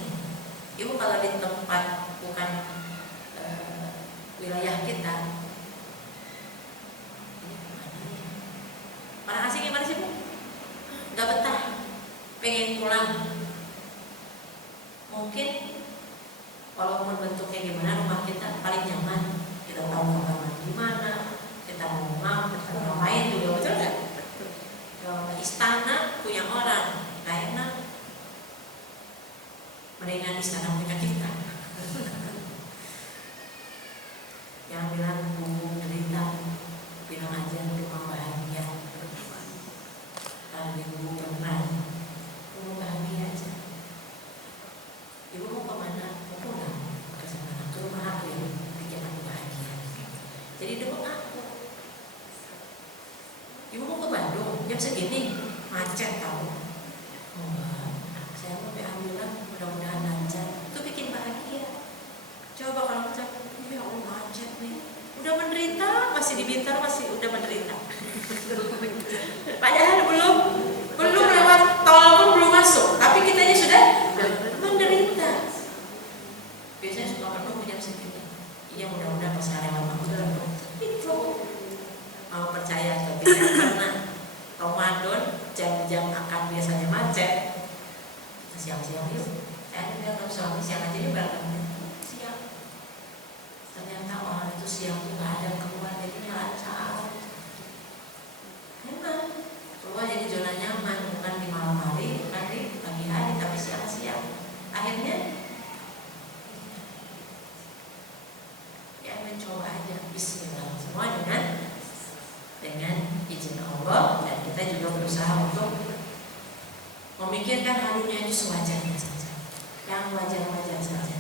Ibu kalau di tempat bukan wilayah kita, orang asing gimana sih Bu? Gak betah, pengen pulang. Mungkin walaupun bentuknya gimana, rumah kita paling nyaman. Kita tahu kamar di mana, kita mau kita mau main juga, betul nggak? Istana punya orang, gak enak. Mendingan istana punya kita. Yang bilang bumbu derita, bilang aja rumah bahagia. Kalau ibu pernah, ibu bahagia aja. Ibu mau kemana? Mau pulang ke sana, ke rumah aku yang bikin aku bahagia. Jadi dukung aku. Ibu mau ke Bandung, jam segini macet tahu. Oh, saya mau ambulan, mudah-mudahan lancar. Itu bikin bahagia. Coba kalau kita, ya Allah macet nih. Udah menderita, masih di Bintar masih udah menderita. Padahal belum lewat tol pun belum masuk, tapi kitanya sudah menderita. Biasanya suka penuh jam segini. Iya mudah-mudahan pas lewat waktu itu. Mau percaya atau tidak karena Ramadan jam-jam akan biasanya macet. Siang-siang yuk. Saya bilang kalau suami siang aja yuk berangkat. Siang. Ternyata orang itu siang tuh nggak ada keluar jadi lancar. Enak. Keluar jadi zona nyaman, bukan di malam hari, bukan di pagi hari, tapi siang-siang. Akhirnya ya mencoba aja. Bismillah. Semua dengan izin Allah, dan kita juga berusaha untuk memikirkan hal dunia itu sewajarnya saja, yang wajar-wajar saja.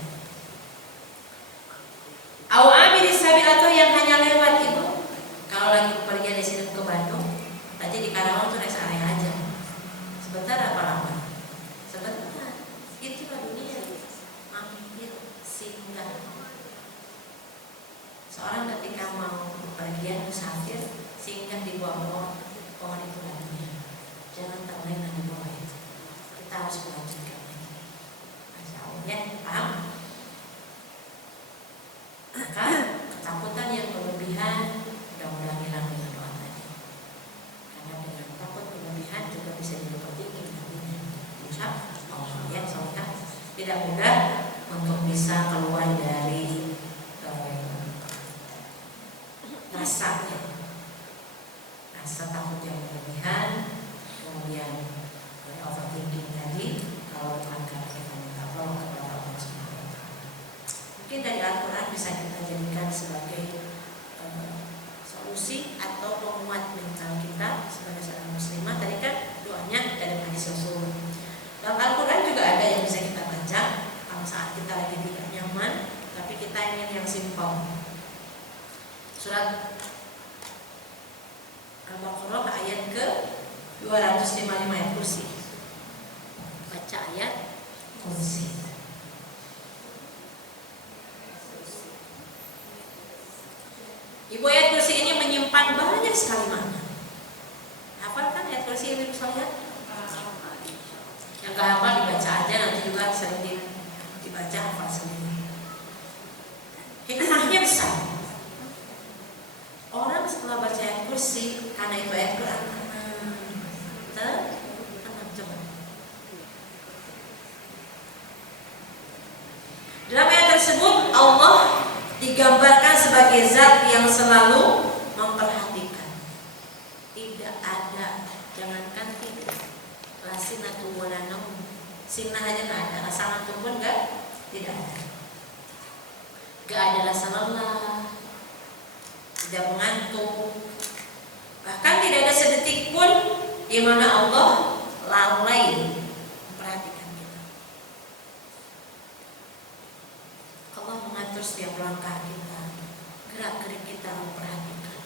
Awamil sabil atau yang hanya lewat itu. Kalau lagi pergi dari sini ke Bandung, tadi di Karawang tuh rest area aja. Sebentar apa lama? Sebentar. Itulah dunia. Mampir, singgah. Seorang ketika mau pergian musafir, singgah di bawah pohon itu dunia. Jangan terlena di bawah itu. Kita harus melanjutkan lagi. Masya Allah ya, paham? Maka ketakutan yang berlebihan mudah-mudahan hilang dengan doa tadi. Karena dengan takut berlebihan juga bisa dipertinggi nantinya. Insya Allah ya, soalnya tidak mudah untuk bisa keluar dari rasa takut yang berlebihan, kemudian overthinking tadi. Kalau bukan karena kita minta tolong kepada Allah Subhanahu wa Ta'ala, mungkin dari Al-Quran bisa kita jadikan sebagai solusi atau penguat mental kita sebagai seorang muslimah. Tadi kan doanya dari hadis Rasul. Dalam Al-Quran juga ada yang bisa kita baca kalau saat kita lagi tidak nyaman, tapi kita ingin yang simpel. Surat Al-Baqarah ayat ke 255 ayat kursi. Baca ayat kursi. Ibu, ayat kursi ini menyimpan banyak sekali makna. Hafal kan ayat kursi ini misalnya? Yang gak hafal dibaca aja, nanti juga sering dibaca baca hafal sendiri. Hikmahnya besar. Orang setelah baca ayat kursi, karena itu ayat Quran, tenang coba. Dalam ayat tersebut Allah digambarkan sebagai zat yang selalu memperhatikan. Tidak ada, jangankan tidur, la sinatu wala naum. Sinah aja nggak ada, rasa ngantuk pun tidak ada. Gak ada rasa lelah, tidak mengantuk, bahkan tidak ada sedetik pun di mana Allah lalai memperhatikan kita. Allah mengatur setiap langkah kita, gerak-gerik kita memperhatikan.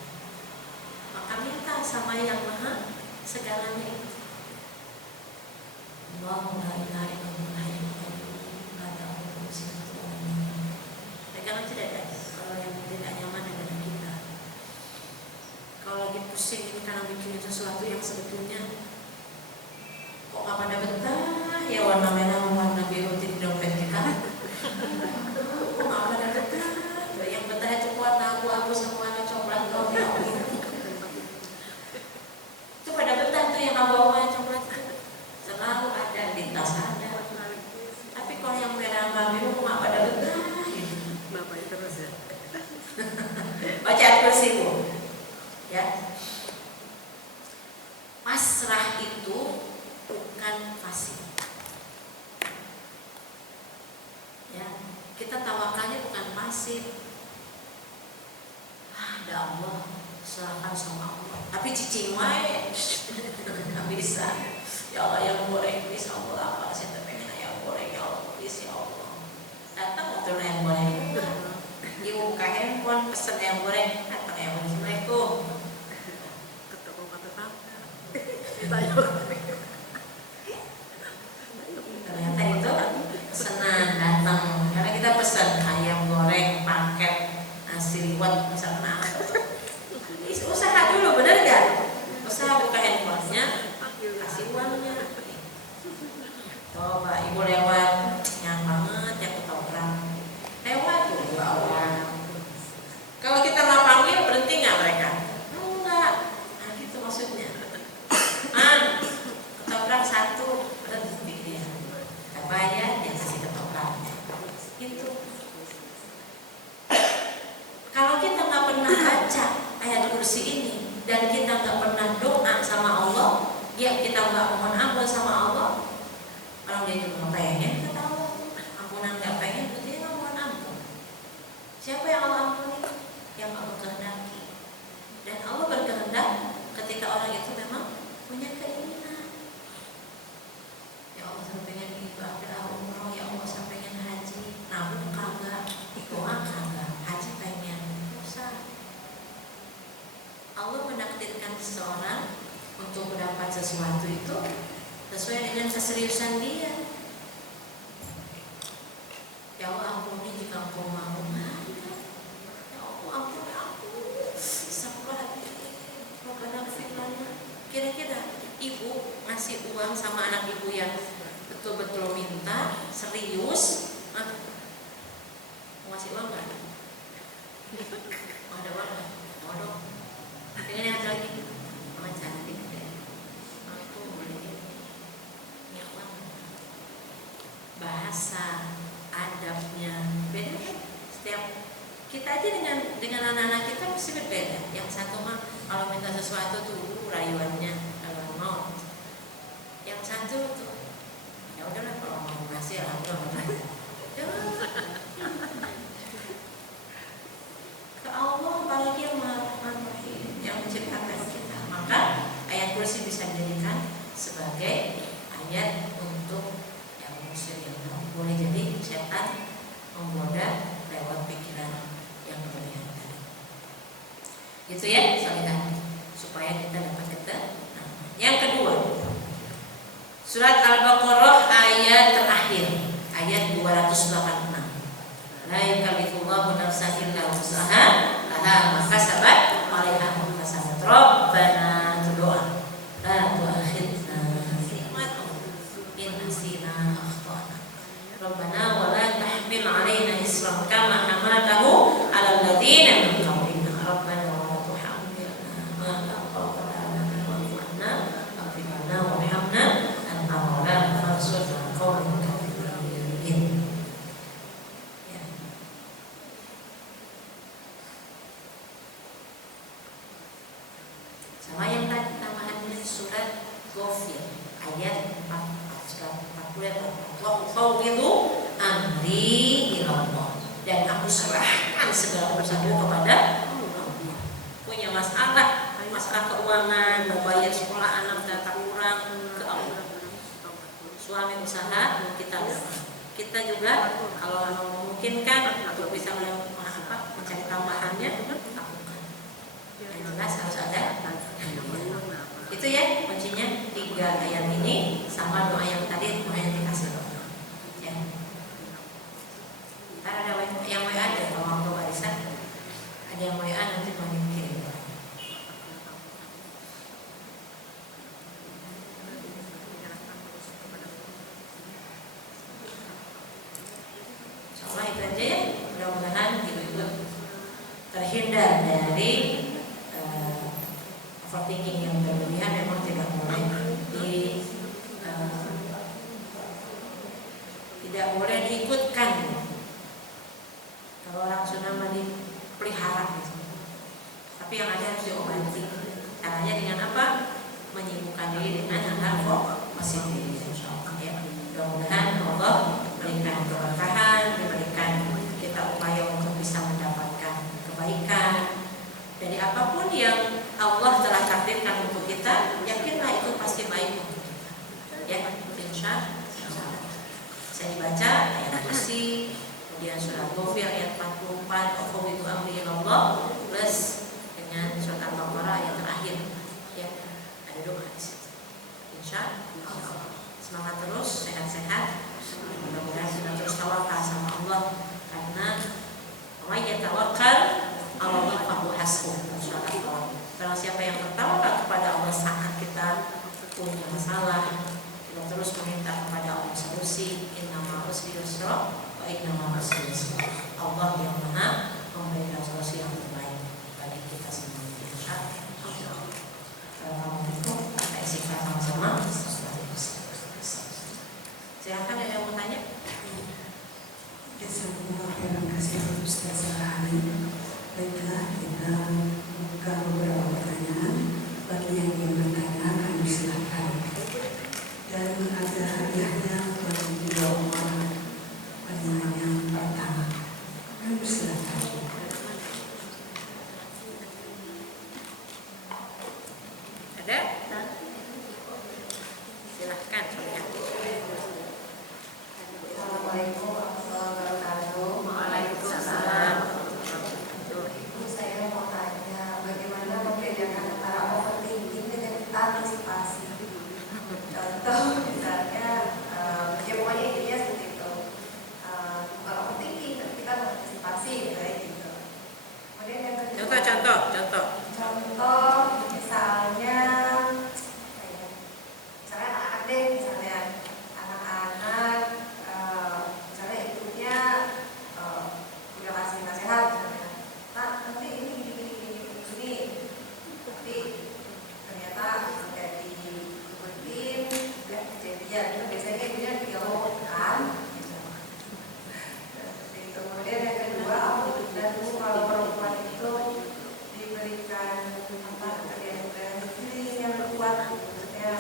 Maka minta sama yang maha segalanya itu. Allahu la ilaha illallah hayyul qayyum la ta'khudhuhu sinatun wa la nawm. Mereka tidak ada kalau yang tidak nyaman dengan kita. Kalau lagi pusing karena bikin sesuatu yang sebetulnya kok nggak pada betah ya, warna merah warna biru di dompet kita. Kok nggak pada betah? Yang betah itu warna abu-abu sama warna coklat kau ya. Itu pada betah tuh yang abu-abu warna coklat. Selalu ada di tas ada. Tapi kalau yang merah sama biru nggak pada betah. Bapak terus ya. Baca ayat kursi Bu. Ya. Pasrah itu bukan pasif. Ya, kita tawakalnya bukan pasif. Ada Allah, serahkan sama Allah. Tapi cicing wae nggak bisa. Ya Allah yang goreng bisa Allah apa? Saya pengen ayam goreng ya Allah, bisa ya Allah. Datang waktu ayam goreng. Ibu buka handphone pesen ayam goreng, datang ayam goreng. Assalamualaikum. Ketemu kata Ternyata itu pesanan datang karena kita pesan ayam goreng paket nasi liwet misalnya apa. Usaha dulu bener gak? Usaha buka handphonenya, kasih uangnya. Coba ibu lewat yang banget yang ketoprak lewat tuh bawa. Kalau kita nggak panggil berhenti nggak mereka? Enggak. Nah gitu maksudnya. Ketoprak satu berhenti dia. Kita bayar dia kasih ketopraknya. Gitu. Kalau kita nggak pernah baca ayat kursi ini dan kita nggak pernah doa sama Allah, ya kita nggak mohon ampun sama Allah. Orang dia juga pengen kata Allah, ampunan nggak pengen, berarti dia nggak mohon ampun. Siapa yang Allah ampuni? Yang Allah kehendaki. Dan Allah berkehendak ketika orang itu memang punya keinginan. Ya Allah saya pengen ibadah umroh, ya Allah saya pengen haji, nabung kagak, doa kagak, haji pengen, usah. Allah menakdirkan seseorang untuk mendapat sesuatu itu sesuai dengan keseriusan dia. Ya Allah ampuni jika engkau mau. Ya Allah ampuni aku. Kira-kira ibu ngasih uang sama anak ibu yang betul-betul minta serius, mau ngasih uang nggak? Oh, ada uang nggak? Mau dong. Dengan yang lagi, mama cantik deh. Mama itu boleh punya uang. Bahasa adabnya beda kan? Setiap kita aja dengan anak-anak kita mesti berbeda. Yang satu mah kalau minta sesuatu tuh rayuannya kalau mau. Yang satu tuh ya udahlah kalau mau ngasih alhamdulillah. Ke Allah apalagi yang Maha yang menciptakan kita. Maka ayat kursi bisa dijadikan sebagai ayat untuk yang musuh yang boleh jadi setan menggoda lewat pikiran yang berlebihan tadi. Gitu ya, saudara, supaya kita dapat yang kedua, surat Al-Baqarah ayat terakhir, ayat 286. La yukallifullahu nafsan illa wus'aha, laha ma kasabat wa 'alaiha ma kasabat. Rabbana, doa, la tu'akhidna in nasina akhtana. Rabbana wa la wa ufawwidu amri ilallah, dan aku serahkan segala urusanku kepada Allah. Punya masalah keuangan, mau bayar sekolah anak data kurang, ke Allah. Suami usaha, kita juga kalau memungkinkan untuk bisa mencari tambahannya, lakukan. Yang jelas harus ada. Itu ya kuncinya, 3 ayat ini sama doa yang tadi, doa yang dikasih doa. Ya. Ntar ada yang WA ada, kalau waktu barisan ada yang WA nanti mau kirim. Insyaallah itu aja ya. Mudah-mudahan ibu-ibu terhindar dari overthinking yang berlebihan. Memang tidak boleh tidak boleh diikutkan. Kalau orang Sunda dipelihara gitu. Tapi yang ada harus diobati. Caranya dengan apa? Menyibukkan diri dengan hal-hal positif. Insyaallah ya. Mudah-mudahan Allah berikan keberkahan, diberikan kita upaya untuk bisa mendapatkan kebaikan dari apapun yang Allah telah takdirkan untuk kita. Yakinlah itu pasti baik untuk kita. Ya, insyaallah. Saya dibaca ayat kursi, kemudian surat Ghafir ayat 44, ufawwidu amri ilallah, plus dengan surat Al-Baqarah ayat terakhir. Ya, ada doa di situ. Insyaallah. Semangat terus, sehat-sehat. Mudah-mudahan kita terus tawakal sama Allah, karena wa yatawakkal 'ala Allah fahuwa hasbuh. Insyaallah. Karena siapa yang bertawakal kepada Allah saat kita punya masalah, kita terus meminta kepada Allah solusi. Innamal usri yusra wa innamal usri yusra. Allah yang Maha memberikan solusi yang terbaik bagi kita semua. Insyaallah. Assalamualaikum. Kita istighfar sama-sama. Silakan ada yang mau tanya? Jazakumullah khairan katsiran Ustaz Rahani. Baiklah, kita buka beberapa pertanyaan. Bagi yang ingin bertanya kami silakan. Dan ada hadiahnya bagi 2 orang pertanyaan yang pertama. Kami silakan. Ada? Silahkan. Assalamualaikum warahmatullahi wabarakatuh. Waalaikumsalam. Saya mau tanya bagaimana membedakan antara overthinking dengan antisipasi. Contoh misalnya, ya pokoknya intinya seperti itu. Bukan overthinking, tapi kita mengantisipasi kayak gitu. Kemudian yang kedua, Contoh. Contoh misalnya anak-anak deh, misalnya anak-anak misalnya ibunya udah kasih nasihat misalnya, nah nanti ini gini, tapi ternyata nggak diikutin, nggak kejadian. Itu biasanya ibunya diomongkan gitu. Kemudian yang kedua, dan kalau perempuan itu diberikan kerjaan feeling yang kuat, maksudnya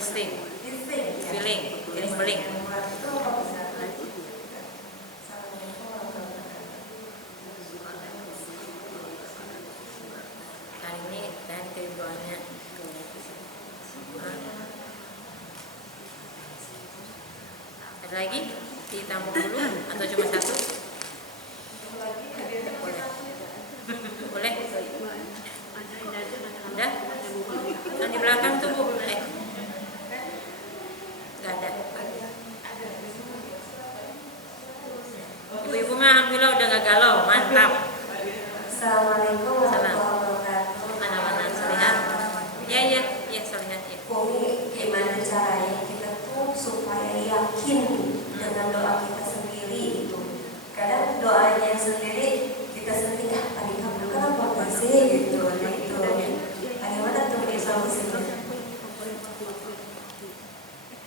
Insting, feeling feeling. itu apa bisa? Kali ini dan kehidupannya. Ada lagi? Ditampung dulu atau cuma satu? Boleh? Udah? Yang di belakang tuh Bu. Gak ada. Ibu-ibu mah alhamdulillah udah gak galau, mantap. Assalamualaikum warahmatullahi wabarakatuh. Mana-mana selihat. Ya, selihat ya. Umi, gimana caranya kita tuh supaya yakin dengan doa kita sendiri itu? Kadang doanya sendiri kita sendiri, tadi kamu kenapa nggak sih gitu, gitu. Bagaimana tuh solusinya?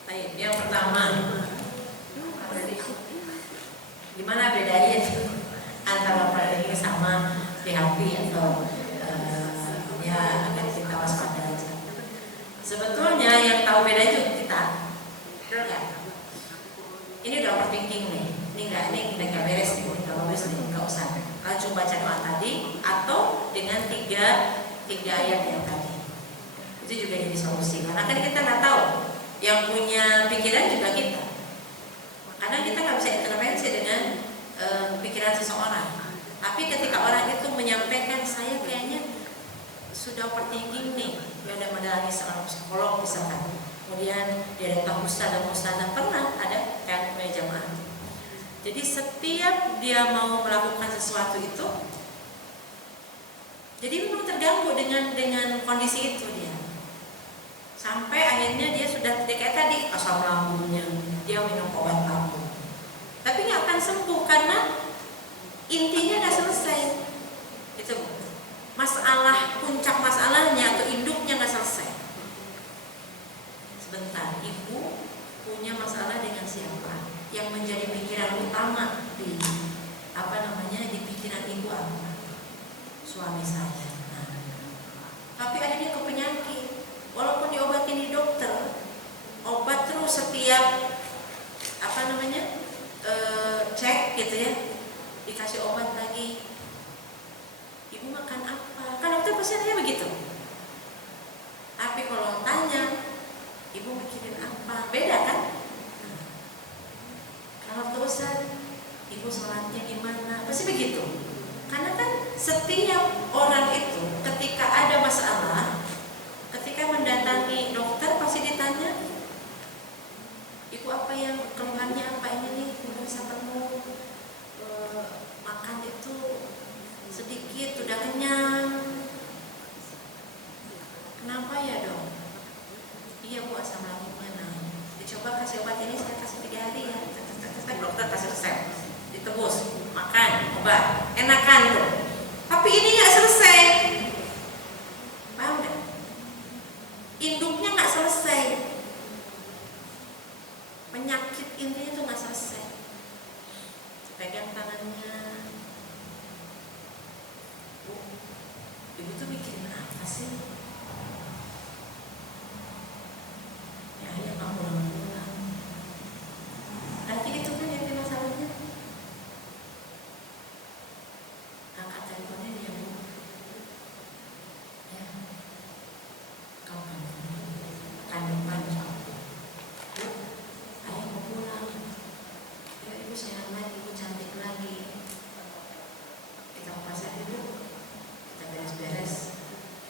Baik, yang pertama, gimana bedanya antara overthinking sama PHP atau ya agar kita waspada aja. Sebetulnya yang tahu beda itu kita, betul nggak? ini udah overthinking nih, ini nggak beres nih, nggak bagus nih, nggak usah. Langsung baca doa tadi atau dengan tiga ayat yang tadi, itu juga jadi solusi. Karena kan kita nggak tahu, yang punya pikiran juga kita. Karena kita nggak bisa intervensi dengan pikiran seseorang. Tapi ketika orang itu menyampaikan, saya kayaknya sudah overthinking nih, dia udah mendatangi seorang psikolog misalkan, kemudian dia datang ustazah pernah ada kan jamaah. Jadi setiap dia mau melakukan sesuatu itu, jadi memang terganggu dengan kondisi itu dia. Sampai akhirnya dia sudah kayak tadi asam lambungnya, dia minum obat lambung. Tapi nggak akan sembuh karena intinya nggak selesai. Itu masalah, puncak masalahnya atau induknya nggak selesai. Sebentar, ibu punya masalah dengan siapa? Yang menjadi pikiran utama di di pikiran ibu apa? Suami saya. Nah, tapi akhirnya ke penyakit. Walaupun diobatin di dokter, obat terus setiap cek gitu ya, dikasih obat lagi. Ibu makan apa? Kan dokter pasti nanya begitu. Tapi kalau tanya, ibu mikirin apa? Beda kan? Kalau terusan, ibu sholatnya gimana? Pasti begitu. Karena kan setiap orang itu ketika ada masalah, ketika mendatangi dokter pasti ditanya, ibu apa yang keluhannya apa ini nih? Belum bisa penuh, makan itu sedikit, udah kenyang. Kenapa ya dok? Iya bu, asam lambungnya naik. Dicoba kasih obat ini, saya kasih 3 hari ya. Dokter kasih resep, ditebus, makan obat, enakan tuh. Tapi ini nggak selesai, paham nggak? Induknya nggak selesai, penyakit intinya tuh nggak selesai. Pegang tangannya, bu, ibu tuh mikirin apa sih? Ya ayo kamu pulang. Nanti itu kan yang masalahnya. Angkat teleponnya dia bu. Ya, kau kan depan bu. Ayo mau pulang. Ya ibu sehat lagi, ibu cantik lagi. Kita pasar ibu. Kita beres-beres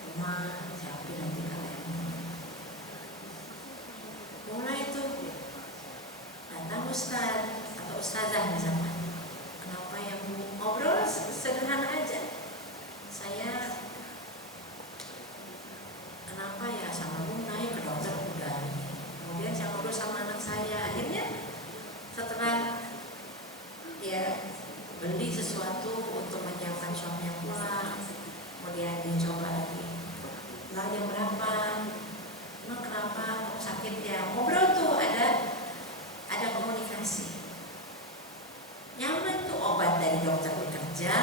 rumah, siapin nanti kalian. Mulai tuh datang ustaz atau ustazah misalnya. Kenapa ya bu? Ngobrol sederhana aja. Saya kenapa ya sama bu naik ke dokter udah. Kemudian saya ngobrol sama anak saya. Akhirnya setelah ya beli sesuatu untuk menyiapkan suaminya pulang, kemudian dicoba lagi. Lah jam berapa? Emang kenapa kamu sakit ya? Ngobrol tuh ada komunikasi. Nyaman tuh, obat dari dokter bekerja,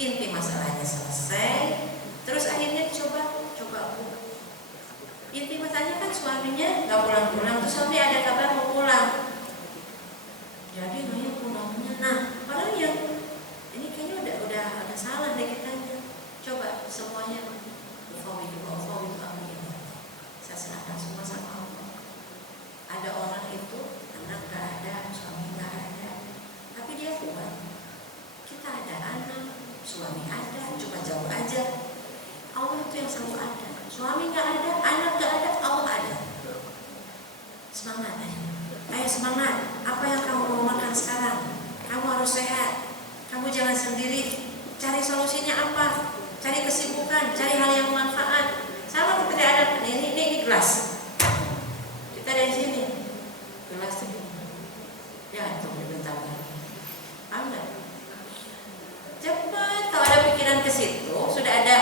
inti masalahnya selesai. Terus akhirnya coba bu. Inti masalahnya kan suaminya nggak pulang-pulang, terus suami ada kabar mau pulang. Jadi nanya pulangnya. Nah, orang yang ini kayaknya udah salah deh kitanya. Coba semuanya saya serahkan semua sama Allah. Ada orang itu anak gak ada, suami gak ada, tapi dia kuat. Kita ada anak, suami ada, cuma jauh aja. Allah itu yang selalu ada. Suami gak ada, anak gak ada, Allah ada. Semangat ayo. Ayo semangat. Apa yang kamu mau makan sekarang? Kamu harus sehat. Kamu jangan sendiri. Cari solusinya apa? Cari kesibukan, cari hal yang bermanfaat. Sama seperti ada ini gelas. Kita dari sini. Gelas ini. Ya, tunggu bentar lagi. Aman. Cepat kalau ada pikiran ke situ, sudah ada.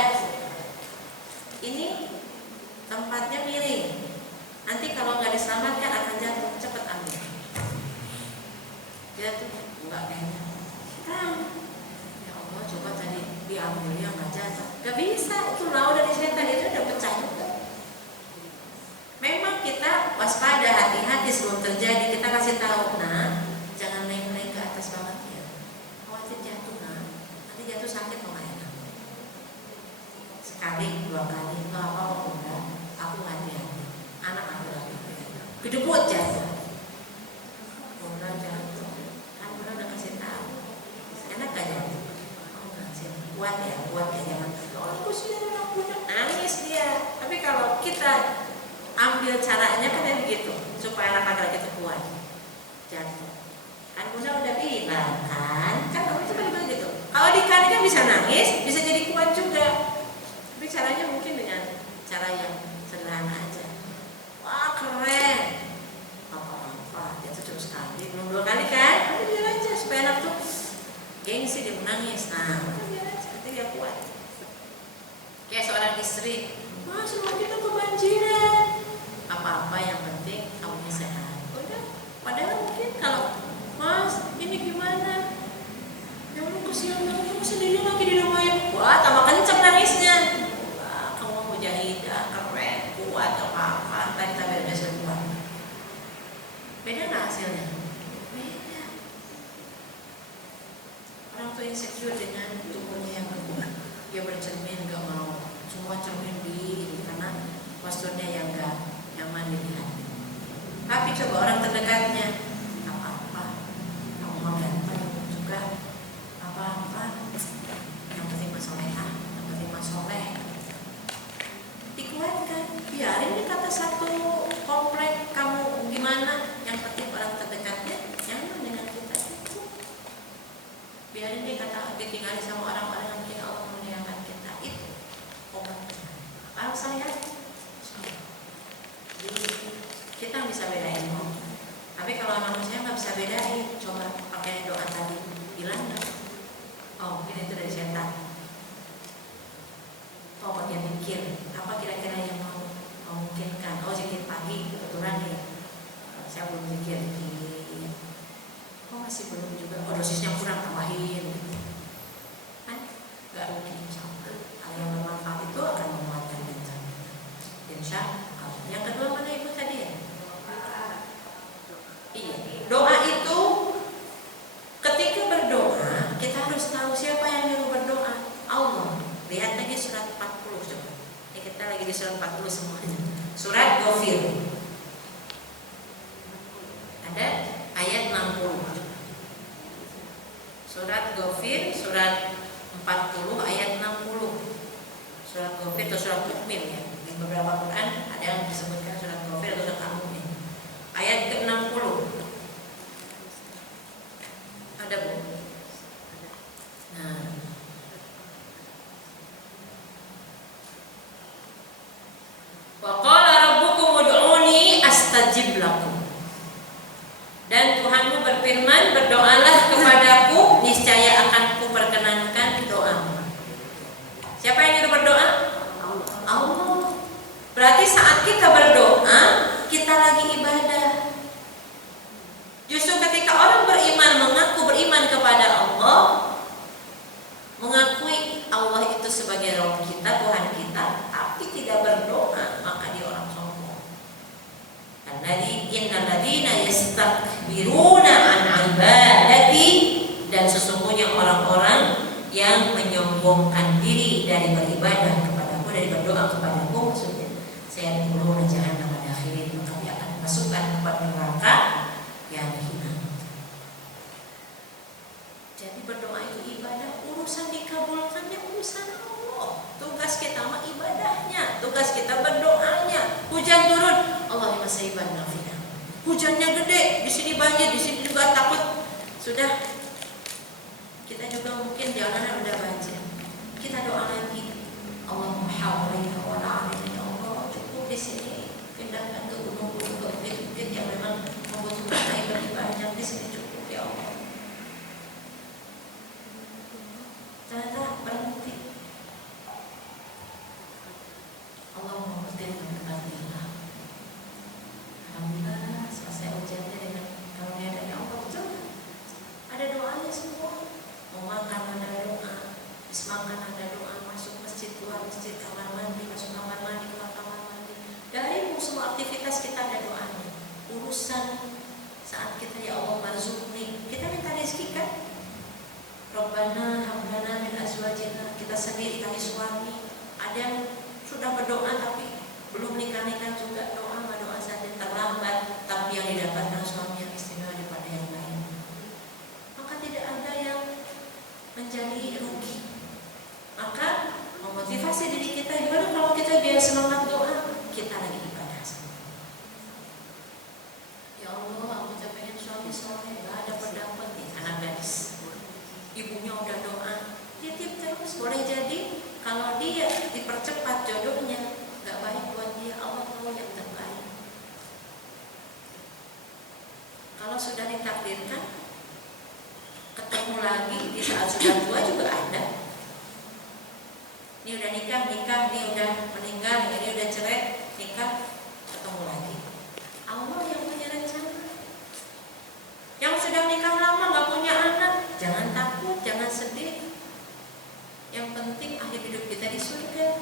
Ini tempatnya miring. Nanti kalau nggak diselamatkan akan jatuh. Cepat ambil. Jatuh, enggak kayaknya. Ya Allah, coba tadi diambilnya nggak jatuh. Gak bisa, itu laut dari setan itu udah pecah juga. Memang kita waspada, hati-hati sebelum terjadi. Kita kasih tahu, nah sekali, 2 kali, nggak apa-apa bunda, aku hati-hati, anak aku lagi gedebut jatuh, bunda jatuh, kan bunda udah kasih tahu, enak gak ya? Kuat ya, jangan, aku sudah anak bunda, nangis dia. Tapi kalau kita ambil caranya kan yang begitu, supaya anak laki-laki itu kuat, jatuh. Kan bunda udah bilang kan kamu itu bagaimana gitu. Kalau dikali kan bisa nangis, bisa jadi kuat juga. Tapi caranya mungkin dengan cara yang sederhana aja. Wah keren, apa dia tuh terus kali, belum 2 kali kan? Udah biar aja supaya anak tuh gengsi dia menangis. Nah, udah biar aja, nanti dia kuat. Kayak seorang istri, mas rumah kita kebanjiran. Apa-apa yang penting kamu sehat. Udah, padahal mungkin kalau mas ini gimana? Ya Allah kesian banget, kamu sendiri lagi di rumah ya. Wah tambah kenceng nangisnya. Wah kamu mujahidah, keren, kuat, apa-apa. Tadi tabel biasa kuat. Beda nggak hasilnya? Beda. Orang tuh insecure dengan tubuhnya yang gemuk. Dia bercermin nggak mau, semua cermin di karena posturnya yang nggak nyaman dilihat. Tapi coba orang terdekatnya, apa-apa, kamu mau ganteng juga, apa-apa, yang penting masolehah, yang penting masoleh. Dikuatkan, biarin dia kata satu komplek kamu gimana, yang penting orang terdekatnya nyaman dengan kita itu. Biarin dia kata ditinggali sama orang-orang yang mungkin Allah memuliakan kita itu obatnya. Kalau saya kita bisa bedain kok. Tapi kalau manusia nggak bisa bedain, coba pakai doa tadi, bilang nggak? Oh mungkin itu dari setan. Oh bagian mikir, apa kira-kira yang mau memungkinkan? Oh zikir pagi kebetulan ya, saya belum zikir. Oh masih belum juga. Oh dosisnya kurang, tambahin. Kan nggak rugi insyaallah. Hal yang bermanfaat itu akan menguatkan kita. Insyaallah. Yang kedua mana ibu tadi ya? Iya. Doa itu ketika berdoa kita harus tahu siapa yang nyuruh berdoa. Allah. Lihat lagi surat 40 coba. Ini kita lagi di surat 40 semuanya. Surat Ghafir. Ada ayat 60. Surat Ghafir surat 40 ayat 60. Surat Ghafir atau surat Mukmin ya. Di beberapa Quran ada yang disebutkan surat Ghafir atau surat Mukmin. Ayat ke-60. Ada Bu? Nah. Wa qala rabbukum ud'uni astajib lakum. Dan Tuhanmu berfirman, berdoalah kepadaku, niscaya akan kuperkenankan doamu. Siapa yang nyuruh berdoa? Allah. Berarti saat kita berdoa, kita lagi ibadah. Justru ketika orang beriman, mengaku beriman kepada Allah, mengakui Allah itu sebagai Rabb kita, Tuhan kita, tapi tidak berdoa, maka dia orang sombong. Innal ladzina yastakbiruna an ibadati, dan sesungguhnya orang-orang yang menyombongkan diri dari beribadah kepadaku, dari berdoa kepadaku, maksudnya saya dulu jahannam madakhirin, maka dia akan dimasukkan kepada neraka yang hina. Jadi berdoa itu ibadah, urusan dikabulkannya urusan Allah. Tugas kita mah ibadahnya, tugas kita berdoanya. Hujan turun, Allah masaiban nafina. Hujannya gede, di sini banjir, di sini juga takut. Sudah, kita juga mungkin jalanan udah banjir. Kita doa lagi, Allahumma hawalaina wa la'alaina, ya Allah cukup di sini. Pindahkan ke gunung-gunung, ke bukit-bukit yang memang membutuhkan air lebih banyak, di sini cukup ya Allah. Ternyata berhenti. Allah memutuskan kembalilah. Alhamdulillah selesai ujiannya dengan karunia dari Allah. Betul. Ada doanya semua. Mau makan ada doa, habis makan ada doa, masuk masjid, keluar masjid, kamar mandi, masuk kamar mandi, keluar kamar mandi. Dari semua aktivitas kita ada doanya. Urusan saat kita ya Allah marzuqni, kita minta rezeki kan? Rabbana hablana min azwajina, kita sendiri kami suami, Ada yang sudah berdoa tapi belum nikah juga, doa saja terlambat, tapi yang didapatkan suami yang istimewa daripada yang lain. Maka tidak ada yang menjadi rugi. Maka memotivasi diri kita, gimana kalau kita biar semangat doa, kita lagi ibadah. Ya Allah, aku pengen suami soleh, gak ada pendapat nih, anak gadis. Ibunya udah doa, titip terus. Boleh jadi kalau dia dipercepat jodohnya, gak baik buat dia, Allah tahu yang terbaik. Kalau sudah ditakdirkan, ketemu lagi di saat sudah tua juga ada. Ini udah nikah, ini udah meninggal, ini udah cerai, nikah, ketemu lagi. Allah yang punya rencana. Yang sudah nikah lama gak punya anak, jangan takut, jangan sedih. Yang penting akhir hidup kita di surga.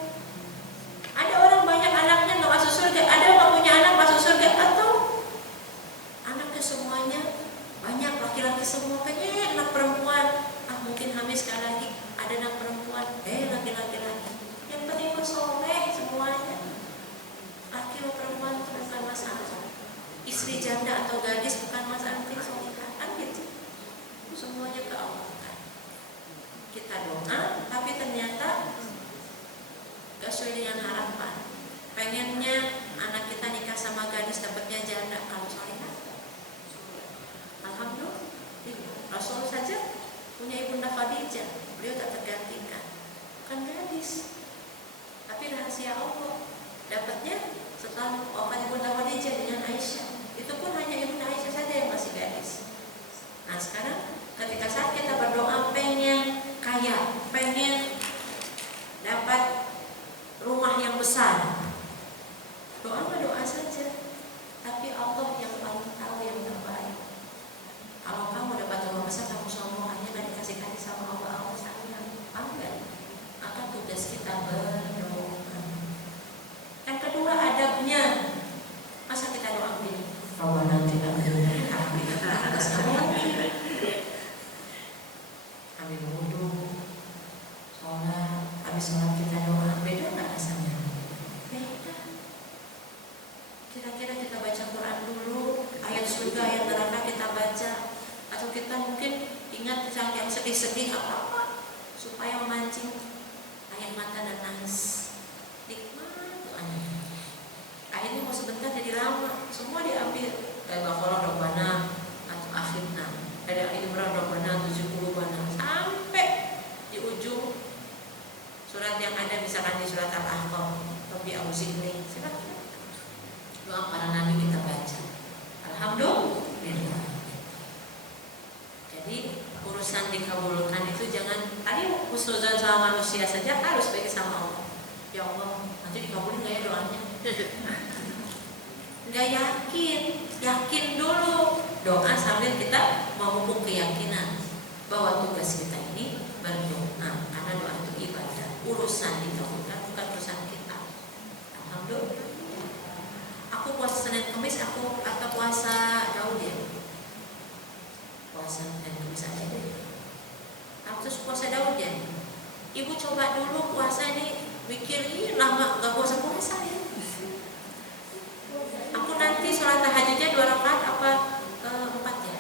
Ada orang banyak anaknya gak masuk surga, ada yang gak punya anak masuk surga, atau anaknya semuanya banyak, laki-laki semua, kayaknya anak perempuan, mungkin hamil sekali lagi, ada anak perempuan, laki-laki lagi. Yang penting soleh semuanya. Laki atau perempuan itu bukan masalah. Istri janda atau gadis bukan masalah, penting solehah, kan gitu. Semuanya ke Allah. Kita doa, tapi ternyata gak sesuai dengan harapan. Pengennya anak kita nikah sama gadis, dapatnya janda. Kalau solehah, alhamdulillah. Rasul saja punya ibunda Khadijah, beliau tak tergantikan, bukan gadis, tapi rahasia Allah. Dapatnya setelah wafat ibunda Khadijah dengan Aisyah, itu pun hanya ibunda Aisyah saja yang masih gadis. Nah sekarang ketika saat kita berdoa pengen kaya, pengen dapat rumah yang besar, doa saja, tapi Allah yang paling tahu yang terbaik. Kalau kamu dapat rumah besar, kamu sombong hanya gak dikasih sama Allah, Allah sayang, bangga. Maka tugas kita berdoa. Yang kedua adabnya, masa kita doa begini, Rabbana atina fid dunya hasanah, ambil wudu, sholat, habis sholat kita doa, beda nggak rasanya? Beda. Kira-kira kita baca Quran dulu, ayat surga, ayat neraka kita baca, atau kita mungkin ingat yang sedih-sedih apa supaya memancing air mata dan nangis. Nikmat doanya. Akhirnya mau sebentar jadi lama, semua diambil. Dari Baqarah Rabbana atau akhirnya dari Al-Imran Rabbana 70 bana sampai di ujung surat yang ada, misalkan di surat Al-Ahqaf, Rabbi auzi'ni, silakan. Doa para nabi kita baca. Alhamdulillah. Jadi urusan dikabulkan itu jangan tadi husnuzan sama manusia saja, harus baik sama Allah. Ya Allah, nanti dikabulin gak ya doanya? Gak yakin dulu. Doa sambil kita memupuk keyakinan bahwa tugas kita ini berdoa, karena doa itu ibadah. Urusan dikabulkan bukan urusan kita. Alhamdulillah. Aku puasa Senin Kamis, atau puasa Daud ya? Puasa Senin Kamis aja deh. Aku terus puasa Daud ya? Ibu coba dulu puasa ini, mikirin lama gak puasa ya. Aku nanti sholat tahajudnya 2 rakaat apa 4 ya?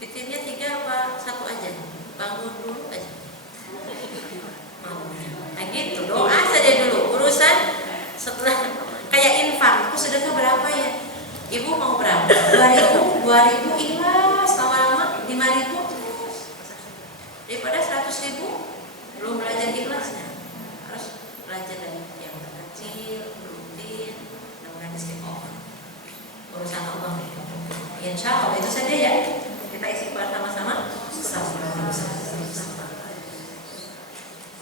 Witirnya 3 apa 1 aja? Bangun dulu aja. Nah gitu, doa saja dulu. Urusan setelah kayak infak, aku sedekah berapa ya? Ibu mau berapa? 2.000 ikhlas, lama-lama 5.000 terus. Daripada 100.000 belum belajar ikhlasnya. Harus belajar dari yang terkecil, rutin, dan istiqomah. Urusan Allah. Insya Allah itu saja ya. Kita isi bersama-sama.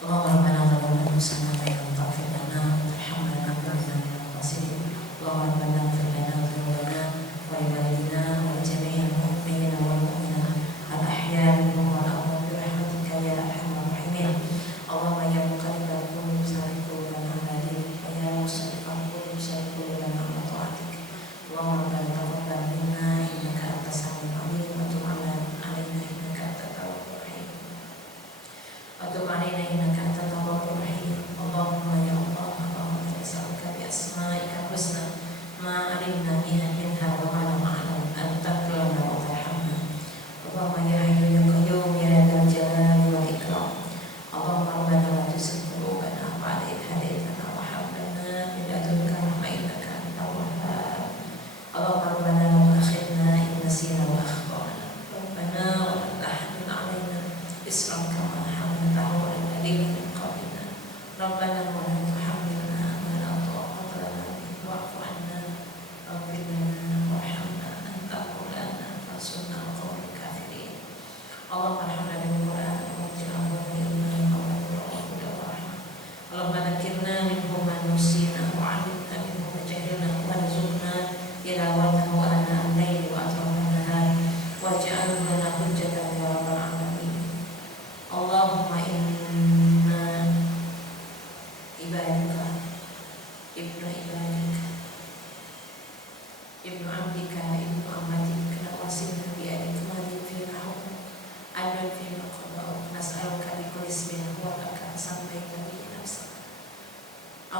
Allahumma rabbana zalamna anfusana wa in lam taghfir lana wa tarhamna lanakunanna minal khasirin. Allahumma rabbana ighfir lana dhunubana wa liwalidina wa li jami'il mu'minina wal mu'minat al-ahya'i minhum wal amwat bi rahmatika ya arhamar rahimin. Allahumma ya muqallibal qulub tsabbit qulubana ala dinik wa ya musarrifal qulub tsabbit qulubana ala ta'atik. Allahumma rabbana taqabbal minna innaka antas samiul 'alim wa tub 'alaina innaka antat tawwabur rahim.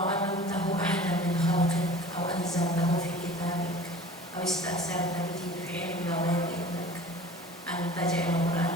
أو علمته أحدا من خلقك أو أنزلته في كتابك أو استأثرت به في علم الغيب عندك أن تجعل القرآن